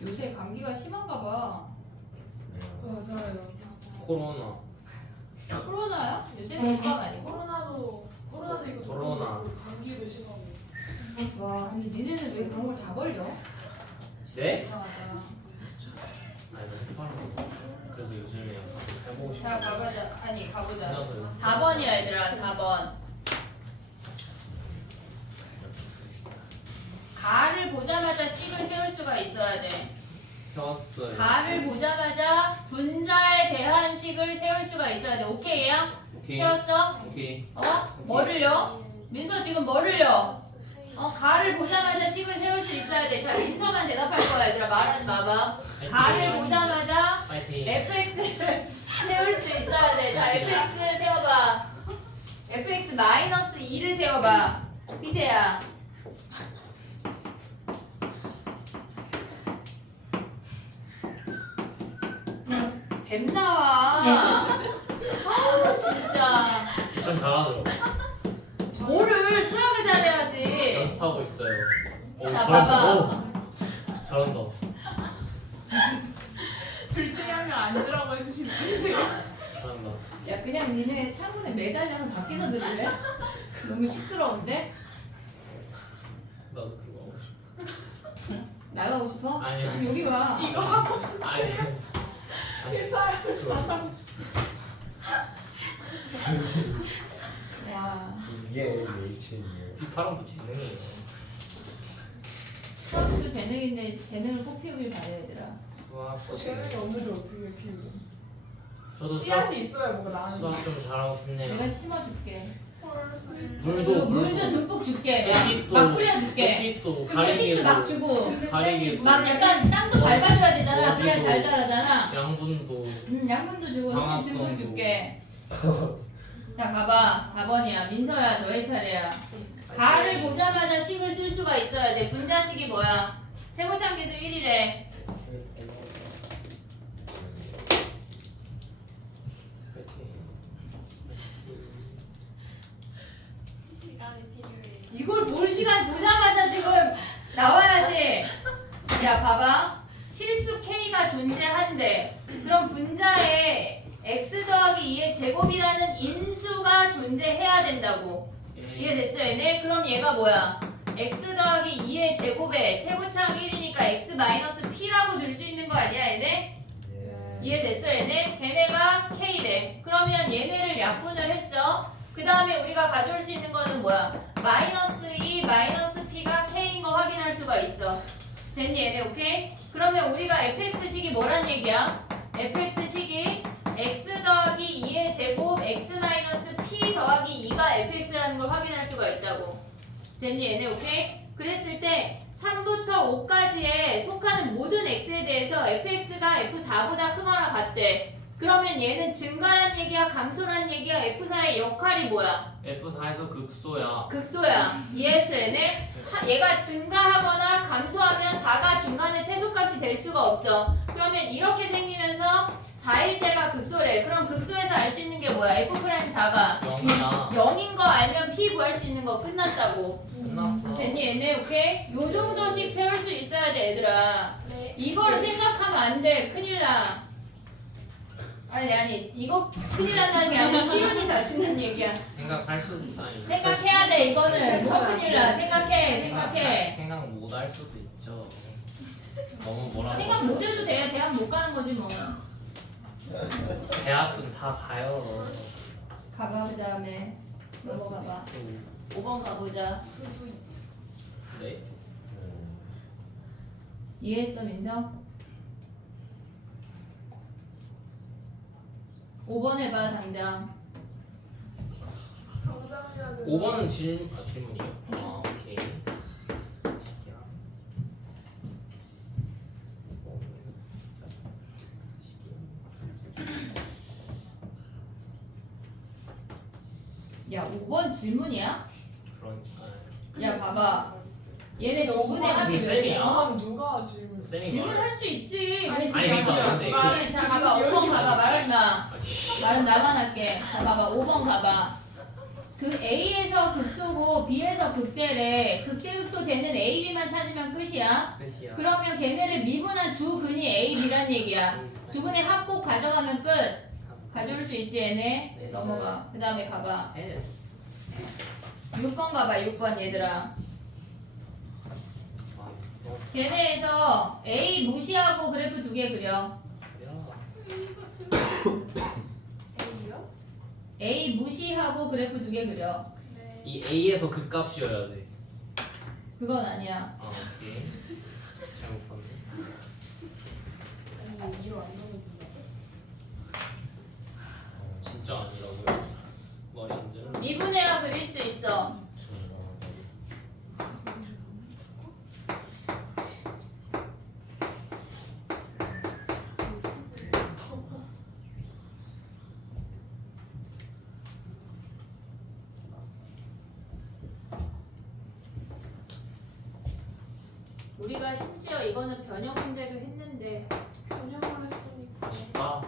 요새 감기가 심한가 봐. 맞아요. 코로나. 코로나야? 요새 독감 아니고? 코로나도 있고 코로나. 감기도 심하고. 와, 근데 니네는 왜 그런 걸 다 걸려? 네? 이상하다. 아니 난 해봐라. 그래서 요즘에 약간 해보고 싶어. 자, 가보자. 아니, 가보자. 끝나서요. 4번이야, 얘들아, 4번. 가를 보자마자 식을 세울 수가 있어야 돼. 세웠어요. 가를 보자마자 분자에 대한 식을 세울 수가 있어야 돼. 오케이야? 오케이. 세웠어? 오케이. 어? 뭐를요? 민서 지금 뭐를요? 가를 보자마자 식을 세울 수 있어야 돼. 자, 민서만 대답할 거야, 얘들아. 말하지 마봐. 가를 보자마자 파이팅. fx를 세울 수 있어야 돼. 자, fx를 세워봐. fx 마이너스 2를 세워봐. 피세야. 뱀 나와. 아, 진짜. 좀 잘하더라고. 뭐를 수학을 잘해야지. 연습하고 있어요. 오, 자, 잘한다. 봐봐. 오, 잘한다. 둘 중에 한 명 앉으라고 해주시면 안 돼요? 잘한다. 야, 그냥 니네 창문에 매달려서 밖에서 들을래? 너무 시끄러운데? 나도 그거 하고 싶어. 나가고 싶어? 아니요. 그럼 여기 와. 이거 하고 싶어. 아니. 필파하고 싶어. 와. 이게 H인이에요. 비파랑도 재능이에요. 수학도 재능인데 재능을 뽑히길 바래, 얘들아. 수학. 재능이 없는데 어떻게 피우고? 저도 수학, 씨앗이 있어야 뭐가 나는. 수학 좀 잘하고 싶네요. 내가 심어줄게. 물도 물도 듬뿍 줄게. 햇빛도 막 뿌려줄게. 햇빛도 햇빛도 가리개로 막 주고. 가리개로 막 약간 땅도 밟아줘야 되잖아. 그래야 잘 자라잖아. 양분도 양분도 주고 방학성도. 듬뿍 줄게. 자, 봐봐. 4번이야. 민서야, 너의 차례야. 가를 보자마자 식을 쓸 수가 있어야 돼. 분자식이 뭐야? 최고창 기술 1이래. 시간이 필요해. 이걸 볼 시간 보자마자 지금 나와야지. 자, 봐봐. 실수 K가 존재한대. 그럼 분자에 x 더하기 2의 제곱이라는 인수가 존재해야 된다고. 이해됐어, 얘네? 그럼 얘가 뭐야? x 더하기 2의 제곱에 최고창 1이니까 x 마이너스 p라고 줄 수 있는 거 아니야, 얘네? 예. 이해됐어, 얘네? 걔네가 K래. 그러면 얘네를 약분을 했어. 그 다음에 우리가 가져올 수 있는 거는 뭐야? 마이너스 2, 마이너스 P가 K인 거 확인할 수가 있어. 됐니, 얘네? 오케이? 그러면 우리가 fx식이 뭐란 얘기야? fx식이 x 더하기 2의 제곱 x 마이너스 P 더하기 2가 fx라는 걸 확인할 수가 있다고. 됐니, 얘네? 오케이? 그랬을 때 3부터 5까지에 속하는 모든 x에 대해서 fx가 f4보다 크거나 같대. 그러면 얘는 증가란 얘기야, 감소란 얘기야, f4의 역할이 뭐야? F4에서 극소야. 극소야. 이해했어, 얘네? 얘가 증가하거나 감소하면 4가 중간에 최소값이 될 수가 없어. 그러면 이렇게 생기면서 4일 때가 극소래. 그럼 극소에서 알 수 있는 게 뭐야? F'4가 0이나 0인 거 알면 P 구할 수 있는 거 끝났다고. 끝났어. 됐니, 얘네? 오케이? 요 정도씩 세울 수 있어야 돼, 얘들아. 네. 이걸 생각하면 안 돼. 큰일 나. 아니, 이거 큰일 난다는 게 아니라 시윤이 다친다는 얘기야. 생각할 수도 아니. 생각해야 돼, 이거는. 뭐가 큰일 나. 생각해. 생각 못 할 수도 있죠. 너무 뭐라. 생각 못 해도 돼. 대학 못 가는 거지, 뭐. 대학은 다 가요. 가봐, 그 다음에. 넘어가봐. 5번 가보자. 네. 이해했어, 민서? 5번 해봐, 당장. 5번은 질문이요? 아 오케이. 야, 5번 질문이야? 그러니까 야, 봐봐. 얘네 두분의 합이 이게 쌤이야? 몇이야? 이건 누가 질문? 쌤이 질문할 수 있지. 왜 아니 지금 그러니까 근데 그래, 자, 봐봐. 5번 가봐. 말은 나. 그 말은 나만 할게. 자, 봐봐. 5번 가봐. 그 A에서 극소고 B에서 극대래. 극대극소 되는 A, B만 찾으면 끝이야. 끝이야. 그러면 걔네를 미분한 두 근이 A, B란 얘기야. 두 근의 합곡 가져가면 끝. 가져올 수 있지 얘네. 네. 넘어가. 그 다음에 가봐. S. 6번 가봐. 6번 얘들아. 걔네에서 A 무시하고 그래프 두 개 그려. 이것은 A요? A 무시하고 그래프 두 개 그려. 네. 이 A에서 극값이어야 돼. 그건 아니야. 아 오케이. 잘못 봤네. 아니 이로 안 넘어진다고? 진짜 아니라고요? 말이 안 되는. 미분해야 그릴 수 있어. 우리가 심지어 이거는 변형 문제도 했는데 변형을 했으니까. 아쉽다.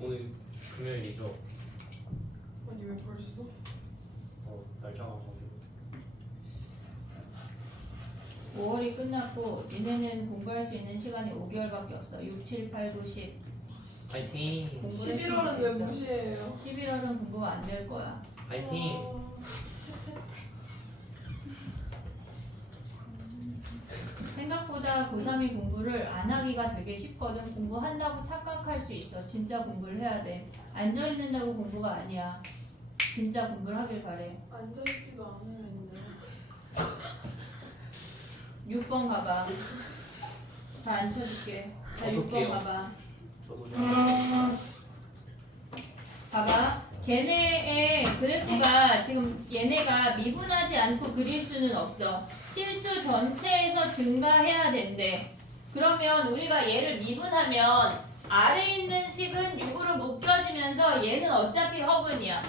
오늘 금요일이죠? 아니 왜 벌써? 날짜가 가지고. 5월이 끝났고 니네는 공부할 수 있는 시간이 5개월밖에 없어. 6, 7, 8, 9, 10. 파이팅. 공부를 11월은 왜 무시해요? 11월은 공부가 안 될 거야. 파이팅. 생각보다 고3이 공부를 안 하기가 되게 쉽거든. 공부한다고 착각할 수 있어. 진짜 공부를 해야 돼. 앉아있는다고 공부가 아니야. 진짜 공부를 하길 바래. 앉아있지가 않으면요. 6번 가봐. 다 앉혀줄게. 자, 어떡해요? 6번 가봐. 저도 봐봐. 걔네의 그래프가 지금 얘네가 미분하지 않고 그릴 수는 없어. 실수 전체에서 증가해야 된대. 그러면 우리가 얘를 미분하면 아래 있는 식은 6으로 묶여지면서 얘는 어차피 허근이야.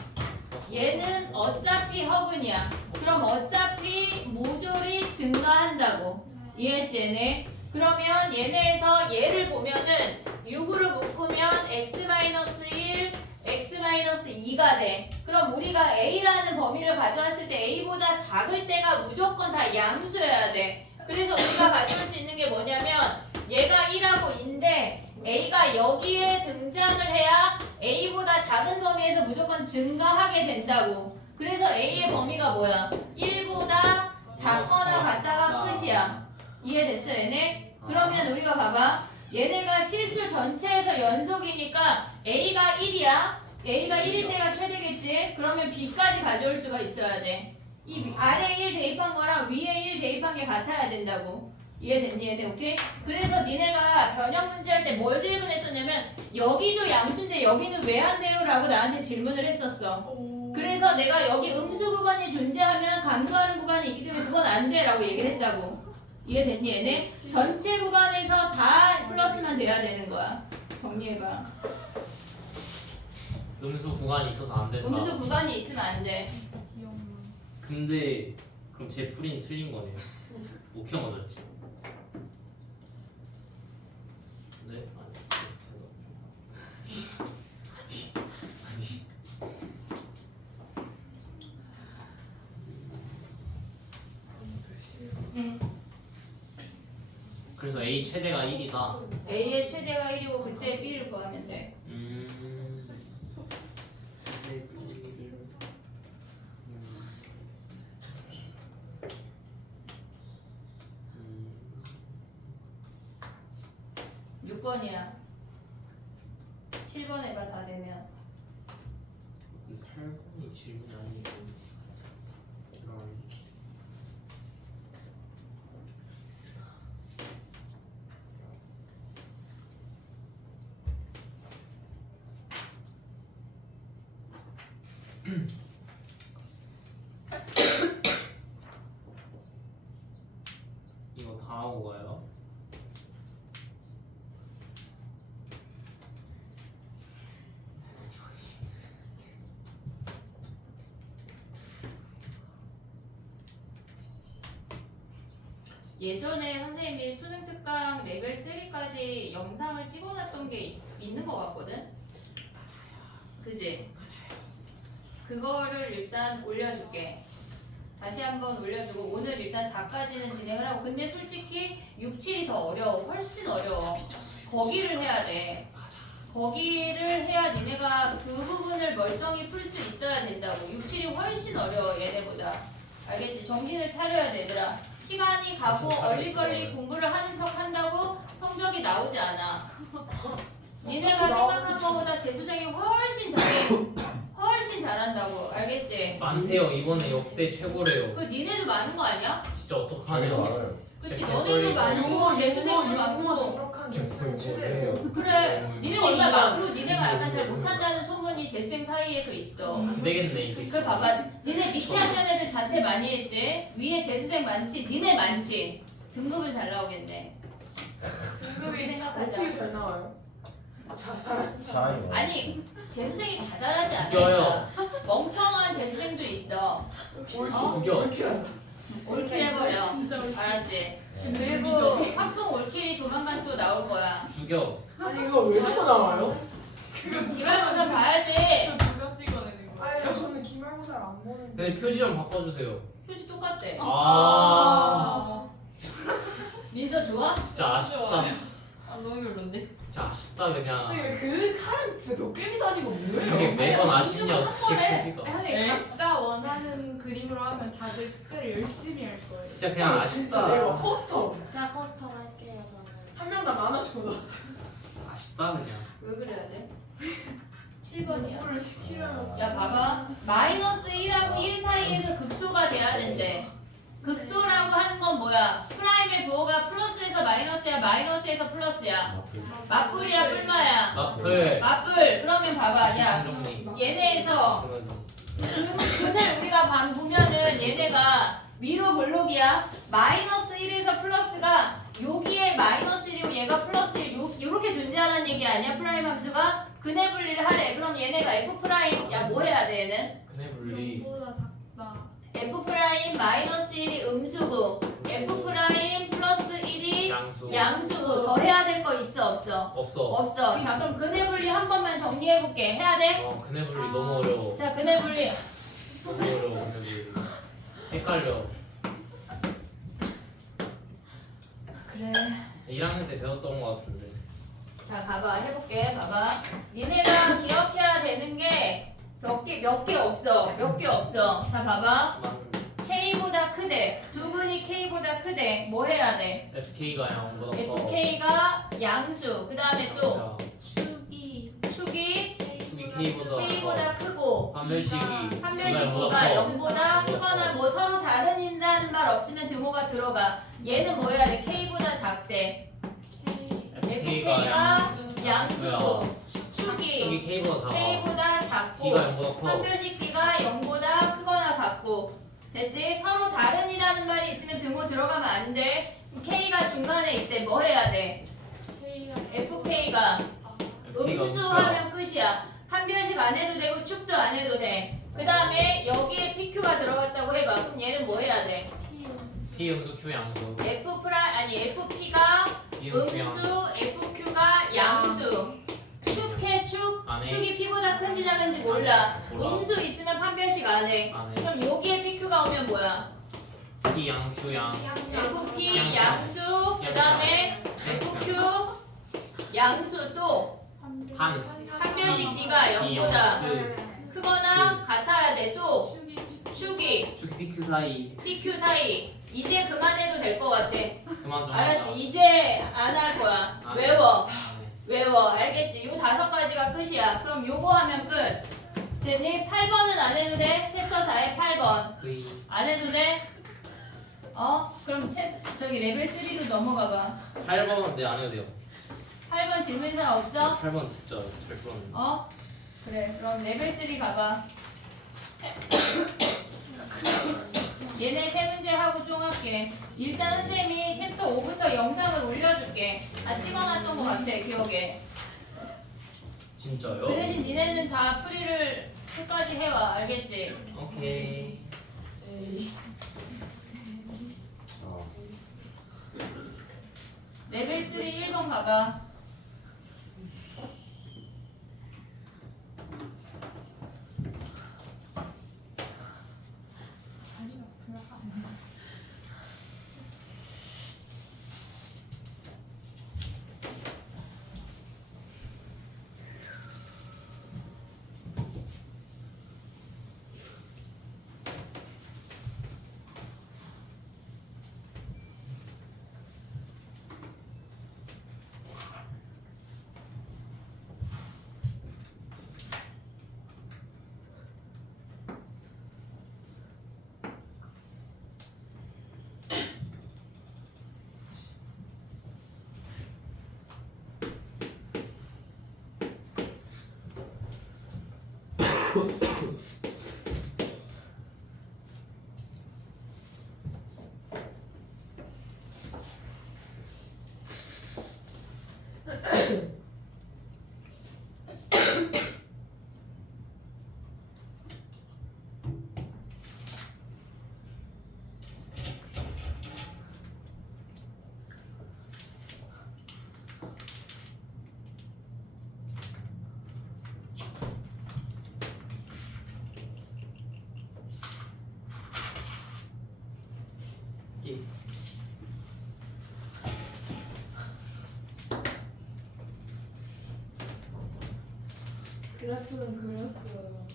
얘는 어차피 허근이야. 그럼 어차피 모조리 증가한다고. 이해했지 얘네? 그러면 얘네에서 얘를 보면은 6으로 묶으면 x-1, x-2가 돼. 그럼 우리가 a라는 범위를 가져왔을 때 a보다 작을 때가 무조건 다 양수여야 돼. 그래서 우리가 가져올 수 있는 게 뭐냐면 얘가 1하고 2인데 a가 여기에 등장을 해야 a보다 작은 범위에서 무조건 증가하게 된다고. 그래서 a의 범위가 뭐야? 1보다 작거나 같다가 끝이야. 이해됐어 얘네? 그러면 우리가 봐봐. 얘네가 실수 전체에서 연속이니까 a가 1이야. a가 1일 때가 최대겠지? 그러면 b까지 가져올 수가 있어야 돼. 이 아래에 1 대입한 거랑 위에 1 대입한 게 같아야 된다고. 이해됐니 얘네? 오케이? 그래서 니네가 변형 문제 할 때 뭘 질문했었냐면 여기도 양수인데 여기는 왜 안 돼요? 라고 나한테 질문을 했었어. 그래서 내가 여기 음수 구간이 존재하면 감소하는 구간이 있기 때문에 그건 안 돼 라고 얘기를 했다고. 이해됐니 얘네? 전체 구간에서 다 플러스만 돼야 되는 거야. 정리해봐. 음수 구간이 있어서 안 된다. 음수 구간이 있으면 안 돼. 근데 그럼 제 풀이는 틀린 거네요. 어떻게 맞았지? 네? 아니. 그래서 A 최대가 1이다. A의 최대가 1이고 그때 B를 구하면 돼. 음. 6번이야. 7번 해봐 다 되면. 8번이 질문이 아니고 이거 다 하고 가요. 예전에 선생님이 수능 특강 레벨 3까지 영상을 찍어놨던 게 있는 것 같거든? 그지? 그거를 일단 올려줄게. 다시 한번 올려주고 오늘 일단 4까지는 진행을 하고 근데 솔직히 6, 7이 더 어려워. 훨씬 어려워. 거기를 해야 돼. 거기를 해야 니네가 그 부분을 멀쩡히 풀 수 있어야 된다고. 6, 7이 훨씬 어려워 얘네보다. 알겠지? 정신을 차려야 돼, 얘들아. 시간이 가고 얼리걸리 공부를 하는 척 한다고 성적이 나오지 않아. 니네가 생각한 것보다 재수생이 훨씬 잘해. 훨씬 잘한다고. 알겠지? 많대요. 이번에 역대 최고래요. 그 니네도 많은 거 아니야? 진짜 되게 어떡하냐. 많아요. 그치? 진짜 너네도 개소리. 많고 재수생도 영어 많고. 정력한 재수생 최대예요. 그래. 너무 니네가 얼마나 많고 니네가 약간 잘 못한다는 소문이 재수생 사이에서 있어. 안 되겠네 이 새끼. 그 봐봐. 니네 밑에 앉은 애들 잔태 많이 했지? 위에 재수생 많지? 니네 많지? 등급은 잘 나오겠네. 등급이 생각하자. 어떻게 잘 나와요? 잘하는 사람. 사람이 많아요. 아니 재수생이 다 잘하지 죽여요. 않아. 멍청한 재수생도 있어. 죽여. 올킬하자. 올킬 해버려. 진짜 웃겨. 알았지? 그리고 학동 올킬이 조만간 또 나올 거야. 죽여. 아니 이거 왜 자꾸 나와요? 기말고사 봐야지. 누가 찍어내는 거야? 아니 저는 기말고사를 안 보는데. 근데 표지 좀 바꿔주세요. 표지 똑같대. 아 민서 좋아? 진짜 아쉽다. 아 너무 별론데? 진짜 아쉽다 그냥. 아니 그 칼은 진짜 도깨비 다니고 이게 뭐예요? 매번 아니, 아쉽냐 민수가 어떻게 한 번에. 표지가. 아니 각자 원하는 그림으로 하면 다들 숙제를 열심히 할 거예요. 진짜 그냥 아니, 진짜 아쉽다. 내가 포스터 제가 커스텀 할게요 저는. 한 명당 많아지고 나왔어. 아쉽다 그냥. 왜 그래야 돼? 7번이야. 공부를 시키려면 야 봐봐. 마이너스 1하고 1 사이에서 극소가 돼야 된대. 극소라고 하는 건 뭐야? 프라임의 부호가 플러스에서 마이너스야, 마이너스에서 플러스야. 맞불이야, 뿔마야. 마플. 맞불. 그러면 봐봐. 야 얘네에서 근을 우리가 보면은 얘네가 위로 볼록이야. 마이너스 1에서 플러스가 여기에 마이너스 1이고 얘가 플러스 1 요렇게 존재하는 얘기 아니야? 프라임 함수가 근의 분리를 하래. 그럼 얘네가 F 프라임 야 뭐 해야 돼 얘는? 근해 분리. 보다 작다. F 프라임 마이너스 1이 음수고 F 프라임 플러스 1이 양수. 양수고 더 해야 될 거 있어 없어? 없어. 없어. 자 그럼 근의 분리 한 번만 정리해 볼게. 해야 돼? 근해 분리 너무 어려워. 자 근의 분리 너무 어려워 근해 분리. 헷갈려. 그래. 1학년 때 배웠던 것 같은데. 자 봐봐 해볼게. 봐봐. 니네가 기억해야 되는 게 몇 개 없어. 몇 개 없어. 자 봐봐. 맞는데. K보다 크대. 두 근이 K보다 크대. 뭐 해야 돼? FK가 0보다 커. FK가 양수. 그 다음에 또 축이 축이 축이 K보다 K보다 크고 판별식이 판별식 D가 0보다 크거나 뭐 서로 다른이라는 말 없으면 등호가 들어가. 얘는 뭐 해야 돼? K보다 작대. FK가 양수고 축이 축이 K보다 작아. K보다 작고 D가 0보다 커. 판별식 D가 0보다 크거나 같고. 됐지? 서로 다른이라는 말이 있으면 등호 들어가면 안 돼. K가 중간에 있대. 뭐 해야 돼? FK가 FK가 음수하면 끝이야. 판별식 안 해도 되고 축도 안 해도 돼. 그 다음에 여기에 PQ가 들어갔다고 해봐. 그럼 얘는 뭐 해야 돼? P 음수 Q 양수. FP가 P 음수 음수, 양수. FQ가 양수. 축해 축. 안 해. 축이 P보다 큰지 작은지 몰라. 몰라. 음수 있으면 판별식 안 해. 안 해. 그럼 여기에 PQ가 오면 뭐야? P 양수 양. FP 양수. 그 다음에 FQ 양수 또 한. 판별식 D가 0보다 크거나 같아야 돼. 또 축이 축이 PQ 사이. PQ 사이. 이제 그만해도 될 것 같아. 그만 좀 알았지? 하자. 이제 안 할 거야. 안 외워. 안 해. 외워. 알겠지? 요 5가지가 끝이야. 그럼 요거 하면 끝. 됐니? 8번은 안 해도 돼? 챕터 4의 8번. V. 안 해도 돼? 그럼 저기 레벨 3로 넘어가 봐. 8번은 내 안 해도 돼요. 8번 질문 사람 없어? 8번 진짜 잘 풀었는데. 그래. 그럼 레벨 3 가봐. 얘네 세 문제 하고 쫑 할게. 일단 선생님이 챕터 5부터 영상을 올려줄게. 찍어놨던 것 같아 기억에. 진짜요? 그 대신 니네는 다 풀이를 끝까지 해와. 알겠지? 오케이. 에이. 레벨 3 1번 가봐. 예. 그래프는 그렸어요.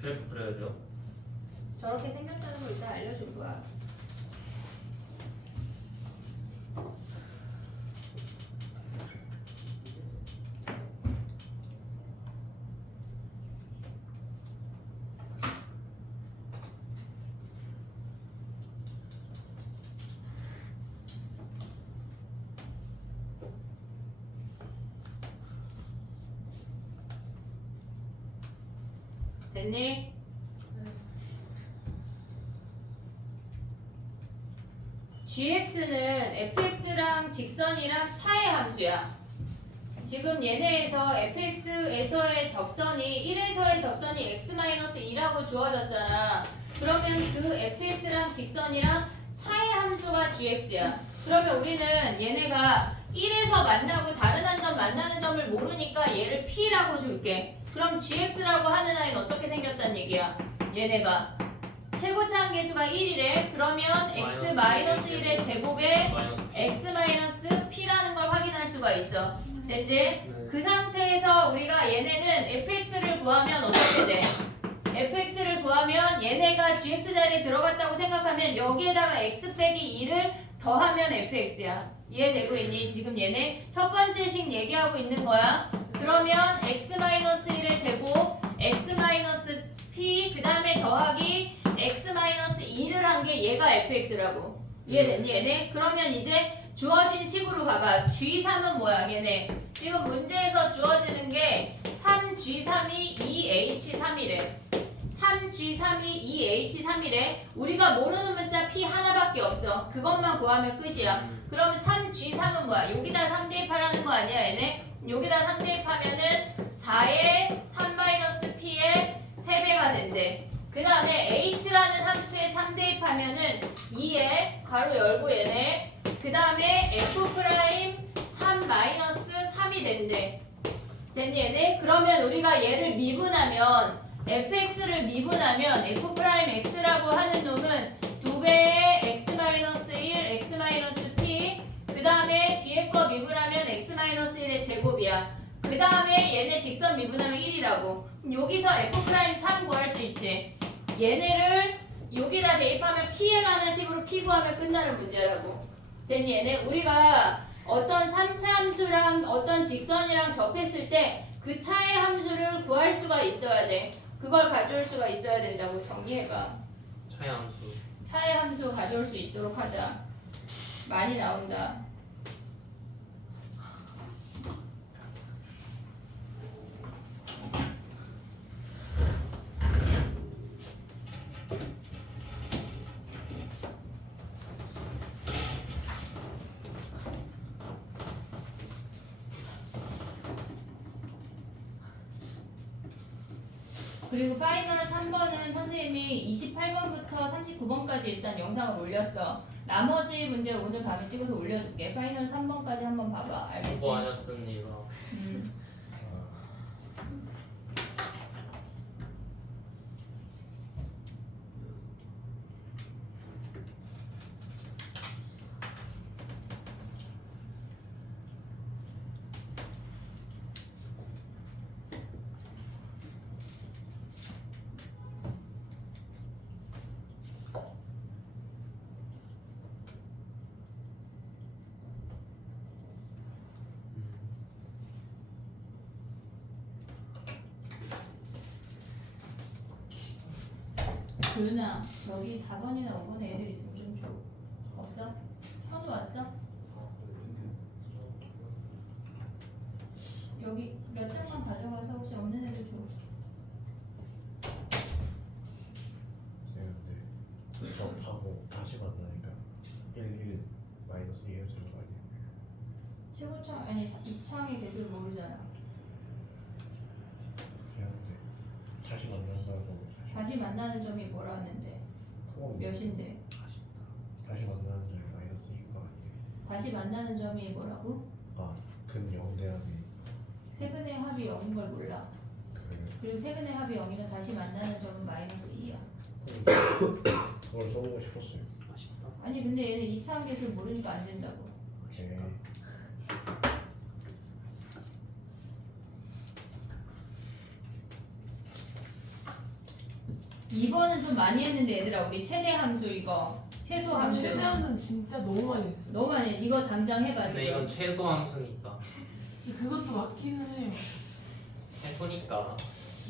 그래프 그려야 돼요? 저렇게 생겼다는 걸 일단 알려줄 거야. 됐니? gx는 fx랑 직선이랑 차의 함수야. 지금 얘네에서 fx에서의 접선이 1에서의 접선이 x-2라고 주어졌잖아. 그러면 그 fx랑 직선이랑 차의 함수가 gx야. 그러면 우리는 얘네가 1에서 만나고 다른 한 점 만나는 점을 모르니까 얘를 p라고 줄게. 그럼 gx라고 하는 아이는 어떻게 생겼단 얘기야? 얘네가 최고차항 계수가 1이래. 그러면 x-1의 제곱에 x-p라는 걸 확인할 수가 있어. 됐지? 네. 그 상태에서 우리가 얘네는 fx를 구하면 어떻게 돼? fx를 구하면 얘네가 gx 자리에 들어갔다고 생각하면 여기에다가 x 빼기 2를 더하면 fx야. 이해되고 있니? 지금 얘네 첫 번째 식 얘기하고 있는 거야. 그러면 x-1의 제곱 x-p 그 다음에 더하기 x-2를 한 게 얘가 fx라고. 이해됐니 얘네? 그러면 이제 주어진 식으로 봐봐. G3은 뭐야 얘네? 지금 문제에서 주어지는 게 3G3이 2H3이래. 3G3이 2H3이래. 우리가 모르는 문자 P 하나밖에 없어. 그것만 구하면 끝이야. 그러면 3G3은 뭐야? 여기다 3 대입하라는 거 아니야 얘네? 여기다 3 대입하면은 4의 3-P의 3배가 된대. 그 다음에 H라는 함수에 3 대입하면은 2에 가로 열고 얘네. 그 다음에 F'3-3이 된대. 됐니 얘네? 그러면 우리가 얘를 미분하면 fx를 미분하면 f'x라고 하는 놈은 2배의 x-1, x-p 그 다음에 뒤에 거 미분하면 x-1의 제곱이야. 그 다음에 얘네 직선 미분하면 1이라고. 여기서 f'3 구할 수 있지. 얘네를 여기다 대입하면 p에 가는 식으로 p 구하면 끝나는 문제라고. 됐니 얘네? 우리가 어떤 3차 함수랑 어떤 직선이랑 접했을 때 그 차의 함수를 구할 수가 있어야 돼. 그걸 가져올 수가 있어야 된다고. 정리해봐. 차의 함수. 차의 함수 가져올 수 있도록 하자. 많이 나온다. 그리고 파이널 3번은 선생님이 28번부터 39번까지 일단 영상을 올렸어. 나머지 문제를 오늘 밤에 찍어서 올려줄게. 파이널 3번까지 한번 봐봐. 알겠지? 수고하셨습니다. 조윤아, 여기 4번이나 5번에 애들 있으면 좀 줘. 없어? 현우 왔어? 여기 몇 장만 가져가서 혹시 없는 애들 줘. 근데 접하고 다시 만나니까 1 마이너스 2가 되는 거 아니에요? 최고창 아니 이창의 개수를 모르잖아. 그렇게 하는데 다시 만난다고 다시 만나는 점이 뭐라 하는데? 그건 몇인데? 다시 만나는 점이 마이너스 2가 아니에요? 다시 만나는 점이 뭐라고? 근 0대합이 세근의 합이 0인 걸 몰라. 그래요? 그리고 세근의 합이 0이면 다시 만나는 점은 마이너스 2야. 그걸 써보고 싶었어요. 아쉽다. 아니 근데 얘는 이창 개수를 모르니까 안 된다고. 오케이. 2번은 좀 많이 했는데 얘들아 우리 최대 함수 이거 최소 함수 최대 함수는 진짜 너무 많이 했어. 너무 많이 해. 이거 당장 해봐 근데 지금. 이건 최소 함수니까 그것도 맞기는 해요. 해보니까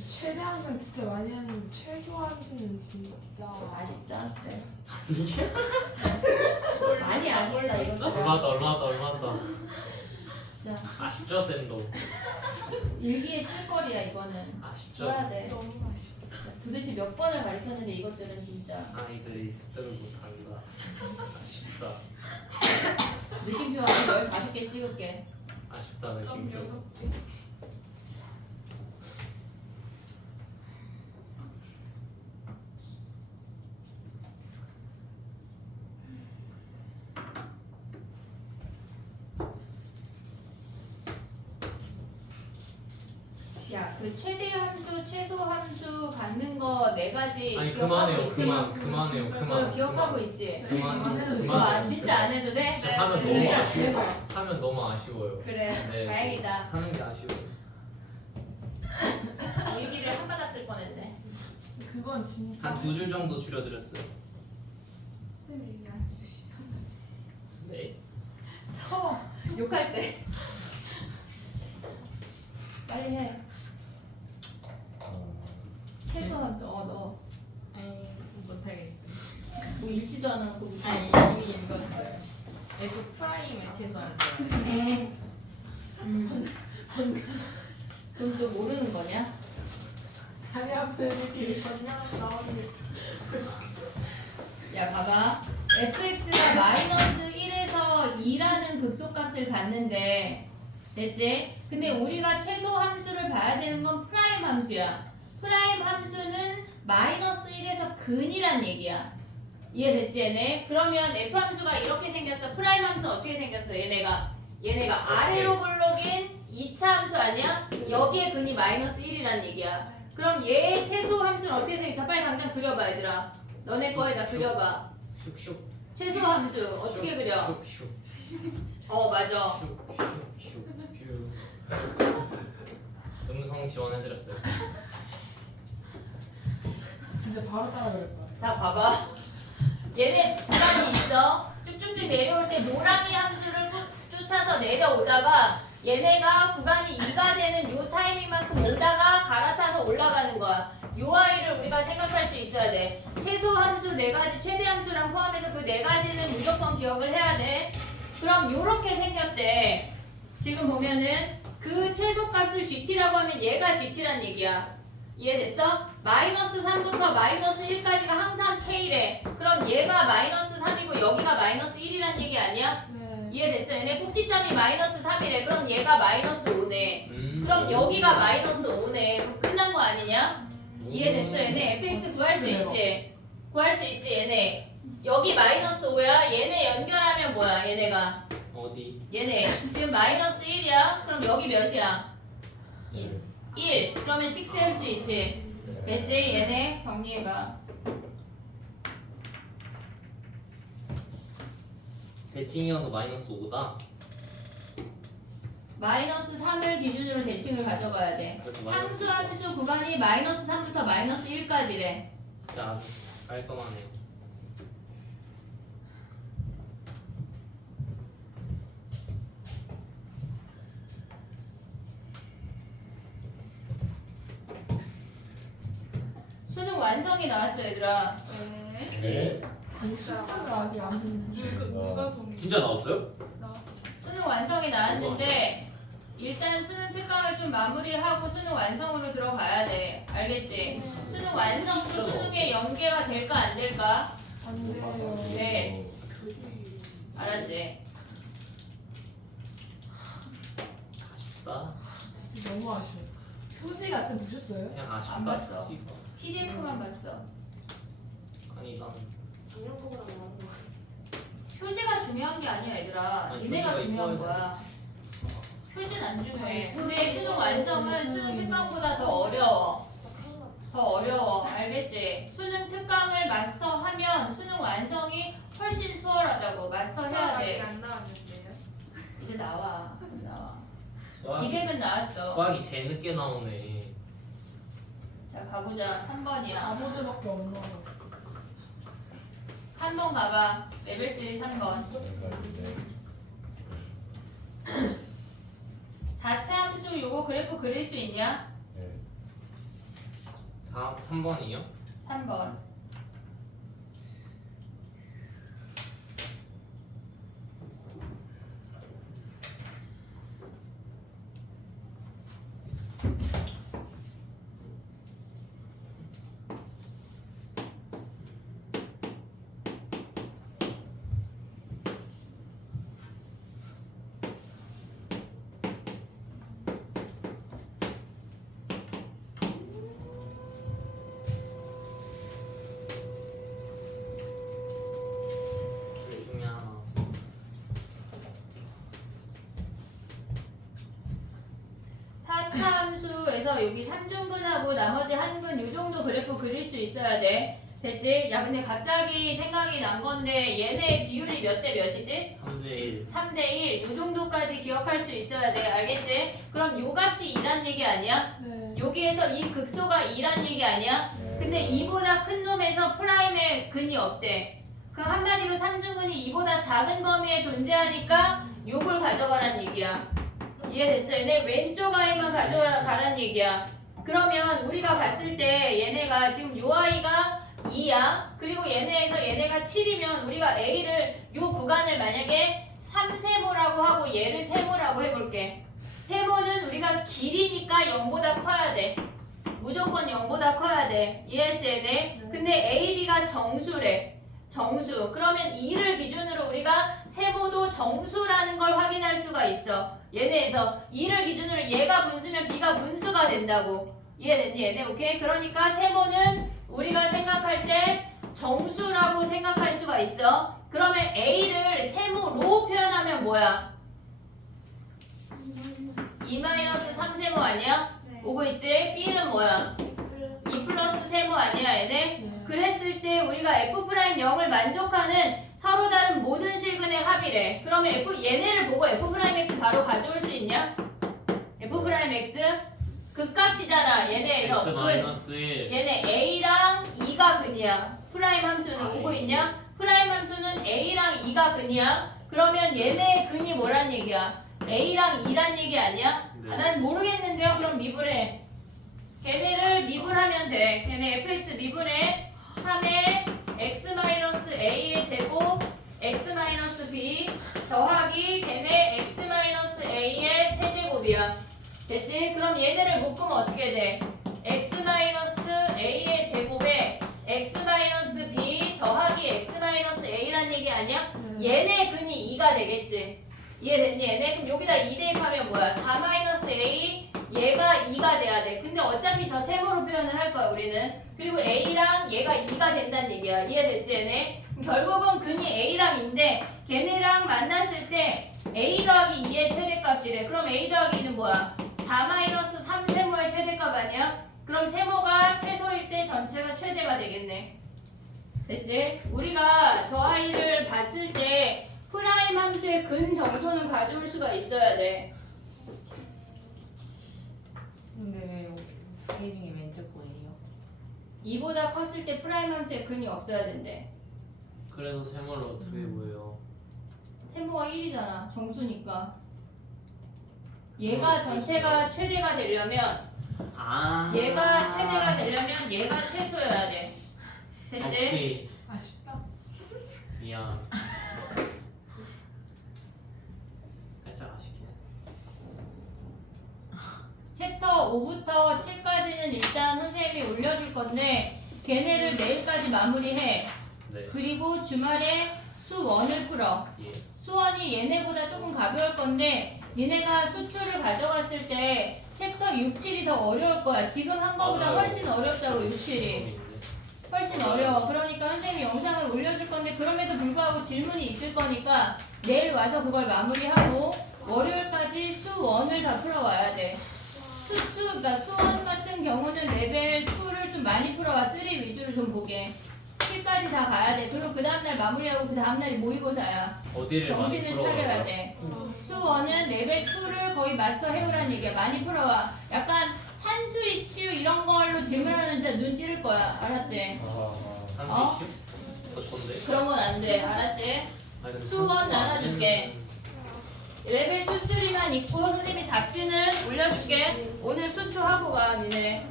최대 함수는 진짜 많이 하는데 최소 함수는 진짜 아쉽다. 그래. 많이 아쉽다 이것도. 얼마다 진짜 아쉽죠 쌤도 일기에 쓸 거리야 이거는. 아쉽죠. 써야 돼. 너무 아쉽다. 도대체 몇 번을 가르쳤는데 이것들은 진짜 아이들이 습득을 못한다. 아쉽다. 느낌표 한 15개 찍을게. 아쉽다 느낌표. 야, 그 최대 함수, 최소 함수 갖는 거 네 가지 아니 기억하고 그만해요. 있지? 그만해요. 그거 기억하고 있지? 그만. 그거 진짜 안 해도 돼? 진짜 하면 진짜 너무 아쉬워. 제발. 하면 너무 아쉬워요. 그래, 네. 다행이다. 하는 게 아쉬워요. 일기를 한 바닥 쓸 뻔했네. 그건 진짜 한 2줄 정도 줄여드렸어요. 쌤 얘기 안 쓰시잖아. 네. 서워. 욕할 때. 빨리 해. 최소 함수, 넣어. 아니 못하겠어. 뭐 읽지도 않아놓고. 아니 이미 읽었어요. F 프라임의 최소함수. 그럼 또 모르는 거냐? 자리 앞에 이렇게 전면에서 나오는 게 야, 봐봐. fx가 마이너스 1에서 2라는 극소값을 갖는데, 됐지? 근데 우리가 최소 함수를 봐야 되는 건 프라임 함수야. 프라임 함수는 마이너스 1에서 근이란 얘기야. 이해됐지, 얘네? 그러면 f 함수가 이렇게 생겼어. 프라임 함수는 어떻게 생겼어? 얘네가 아래로 블록인 2차 함수 아니야? 여기에 근이 마이너스 1이란 얘기야. 그럼 얘의 최소 함수는 어떻게 생겼어? 빨리 당장 그려봐, 얘들아. 너네 거에다 그려봐. 슉슉. 최소 함수 어떻게 그려? 슉슉. 맞아. 슉슉슉. 음성 지원해드렸어요. 진짜 바로 따라갈 거야. 자, 봐봐. 얘네 구간이 있어. 쭉쭉쭉 내려올 때 노랑이 함수를 쫓아서 내려오다가 얘네가 구간이 2가 되는 요 타이밍만큼 오다가 갈아타서 올라가는 거야. 요 아이를 우리가 생각할 수 있어야 돼. 최소 함수 4가지, 최대 함수랑 포함해서 그 4가지는 무조건 기억을 해야 돼. 그럼 요렇게 생겼대. 지금 보면은 그 최소값을 GT라고 하면 얘가 GT란 얘기야. 이해됐어? 마이너스 3부터 마이너스 1까지가 항상 K래. 그럼 얘가 마이너스 3이고 여기가 마이너스 1이란 얘기 아니야? 네. 이해됐어? 얘네 꼭지점이 마이너스 3이래. 그럼 얘가 마이너스 5네. 그럼 여기가 마이너스 5네. 그럼 끝난 거 아니냐? 이해됐어? 얘네 fx 구할 수 있지? 구할 수 있지 얘네. 여기 마이너스 5야. 얘네 연결하면 뭐야 얘네가? 어디? 얘네 지금 마이너스 1이야. 그럼 여기 몇이야? 네. 1. 그러면 식 세울 수 있지? 됐지? 얘네 정리해봐. 대칭이어서 마이너스 5다. 마이너스 3을 기준으로 대칭을 가져가야 돼. 그래서 상수 마이너스 함수 구간이 마이너스 3부터 마이너스 1까지래. 진짜 아주 깔끔하네요. 수능 완성이 나왔어 얘들아. 네. 네. 아니 수능을 아직 안 했는데. 누가 공유? 진짜 나왔어요? 수능 완성이 나왔는데 일단 수능 특강을 좀 마무리하고 수능 완성으로 들어가야 돼. 알겠지? 수능 완성도 수능에 연계가 될까 안 될까? 안 돼요. 네. 알았지? 아쉽다. 진짜 너무 아쉬워. 표지가 쌤 보셨어요? 그냥 아쉽다. 안 봤어. PDF만 봤어. 아니 난 작년 거보다 나은 거 같아. 표지가 중요한 게 아니야 얘들아. 아니, 니네가 표지가 중요한 이뻐야 거야. 표지는 안 중요해. 근데 수능 완성은 수능 특강보다 더 어려워. 진짜 큰일 났다. 더 어려워. 알겠지? 수능 특강을 마스터하면 수능 완성이 훨씬 수월하다고. 마스터해야 수학 돼. 아직 안 나왔는데요? 이제 나와. 나와. 수학이, 기획은 나왔어. 수학이 제일 늦게 나오네. 자 가보자. 3번이야. 아무데밖에 없나. 3번 가봐. 레벨 3 3번. 네. 4차 함수 요거 그래프 그릴 수 있냐? 네. 3번이요? 3번. 둘 중에 하나. 함수에서 여기 3중분하고 나머지 한근 요 정도 그래프 그릴 수 있어야 돼. 됐지? 야 근데 갑자기 생각이 난 건데 얘네 비율이 몇 대 몇이지? 3대1. 3대 1. 요 정도까지 기억할 수 있어야 돼. 알겠지? 그럼 요 값이 2란 얘기 아니야? 네. 여기에서 이 극소가 2란 얘기 아니야? 근데 2보다 큰 놈에서 프라임의 근이 없대. 그럼 한마디로 3중근이 2보다 작은 범위에 존재하니까 요걸 가져가란 얘기야. 이해됐어? 얘네 왼쪽 아이만 가져가란 얘기야. 그러면 우리가 봤을 때 얘네가 지금 요 아이가 2야. 그리고 얘네에서 얘네가 7이면 우리가 A를 요 구간을 만약에 3세모라고 하고 얘를 세모라고 해볼게. 세모는 우리가 길이니까 0보다 커야 돼. 무조건 0보다 커야 돼. 이해했지 얘네? 근데 A, B가 정수래. 정수. 그러면 2를 기준으로 우리가 세모도 정수라는 걸 확인할 수가 있어. 얘네에서 2를 기준으로 얘가 분수면 B가 분수가 된다고. 이해됐니 얘네? 오케이? 그러니까 세모는 우리가 생각할 때 정수라고 생각할 수가 있어. 그러면 A를 세모로 표현하면 뭐야? 2-3세모 아니야? 네. 오고 있지? B는 뭐야? 2 플러스 세모 아니야 얘네? 네. 그랬을 때 우리가 F'0을 만족하는 서로 다른 모든 실근의 합이래. 그러면 얘네를 보고 F'X 바로 가져올 수 있냐? F'X 그 값이잖아 얘네에서. X-1. 얘네 A랑 2가 근이야. 프라임 함수는 보고 있냐? 프라임 함수는 A랑 2가 근이야. 그러면 얘네의 근이 뭐란 얘기야? A랑 2란 얘기 아니야? 네. 아, 난 모르겠는데요. 그럼 미분해. 걔네를 미분 미분하면 돼. 걔네 fx 미분에 3의 x-a의 제곱 x-b 더하기 걔네 x-a의 세제곱이야. 됐지? 그럼 얘네를 묶으면 어떻게 돼? x-a의 제곱에 x-b 더하기 x-a란 얘기 아니야? 얘네 근이 2가 되겠지. 이해됐니 얘네? 그럼 여기다 2 대입하면 뭐야? 4-a 얘가 2가 돼야 돼. 근데 어차피 저 세모로 표현을 할 거야 우리는. 그리고 a랑 얘가 2가 된다는 얘기야. 이해됐지 얘네? 그럼 결국은 근이 a랑 2인데 걔네랑 만났을 때 a 더하기 2의 최대값이래. 그럼 a 더하기 2는 뭐야? 4-3 세모의 최대값 아니야? 그럼 세모가 최소일 때 전체가 최대가 되겠네. 됐지? 우리가 저 아이를 봤을 때 프라임 함수의 근 정도는 가져올 수가 있어야 돼. 근데 왜 헤딩이 왼쪽 거예요? 2보다 컸을 때 프라임 함수의 근이 없어야 된대. 그래서 세모를 어떻게 보여요? 세모가 1이잖아. 정수니까. 얘가 전체가 최대가 되려면 얘가 최대가 되려면 얘가 최소여야 돼. 됐지? 오케이. 아쉽다. 미안. 살짝 아쉽긴 해. 챕터 5부터 7까지는 일단 선생님이 올려줄 건데 걔네를 내일까지 마무리해. 네. 그리고 주말에 수1을 풀어. 예. 수1이 얘네보다 조금 가벼울 건데 얘네가 수2를 가져갔을 때 챕터 6, 7이 더 어려울 거야. 지금 한 거보다 맞아요. 훨씬 어렵다고 6, 7이. 훨씬 어려워. 그러니까 선생님이 영상을 올려줄 건데 그럼에도 불구하고 질문이 있을 거니까 내일 와서 그걸 마무리하고 월요일까지 수1을 다 풀어와야 돼. 그러니까 수1 같은 경우는 레벨 2를 좀 많이 풀어와. 3 위주로 좀 보게. 7까지 다 가야 돼. 그리고 그 다음날 마무리하고 그 다음날이 모의고사야. 어디를 많이 정신을 풀어와요? 차려야 돼. 수1은 레벨 2를 거의 마스터 해오라는 얘기야. 많이 풀어와. 약간 산수 이슈 이런 걸로 질문하는 진짜 눈 찌를 거야. 알았지? 한수 어? 이슈? 더 좋은데? 그런 건 안 돼. 알았지? 수원 나눠줄게. 레벨 2, 3만 있고 선생님이 답지는 올려줄게. 오늘 수투 하고 가 니네.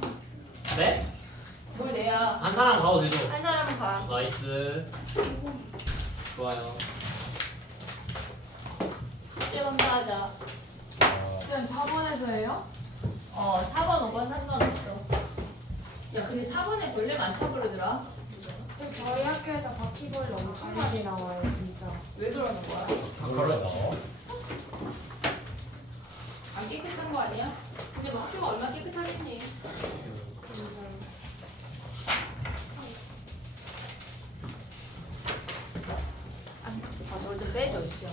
네? 뭘 내야. 한 사람 가도 되죠? 한 사람은 가. 나이스. 좋아요. 숙제 검사하자. 쌤 4번에서 해요? 4번, 5번 상관없어. 야 근데 4번에 벌레 많다고 그러더라. 쌤 저희 학교에서 바퀴벌레 엄청 많이 나와요 진짜. 왜 그러는 거야? 나와? 안 깨끗한 거 아니야? 근데 뭐 학교가 얼마나 깨끗하겠니? 저걸 좀 빼줘. 수.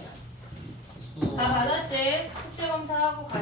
다 받았지? 숙제 검사하고 가.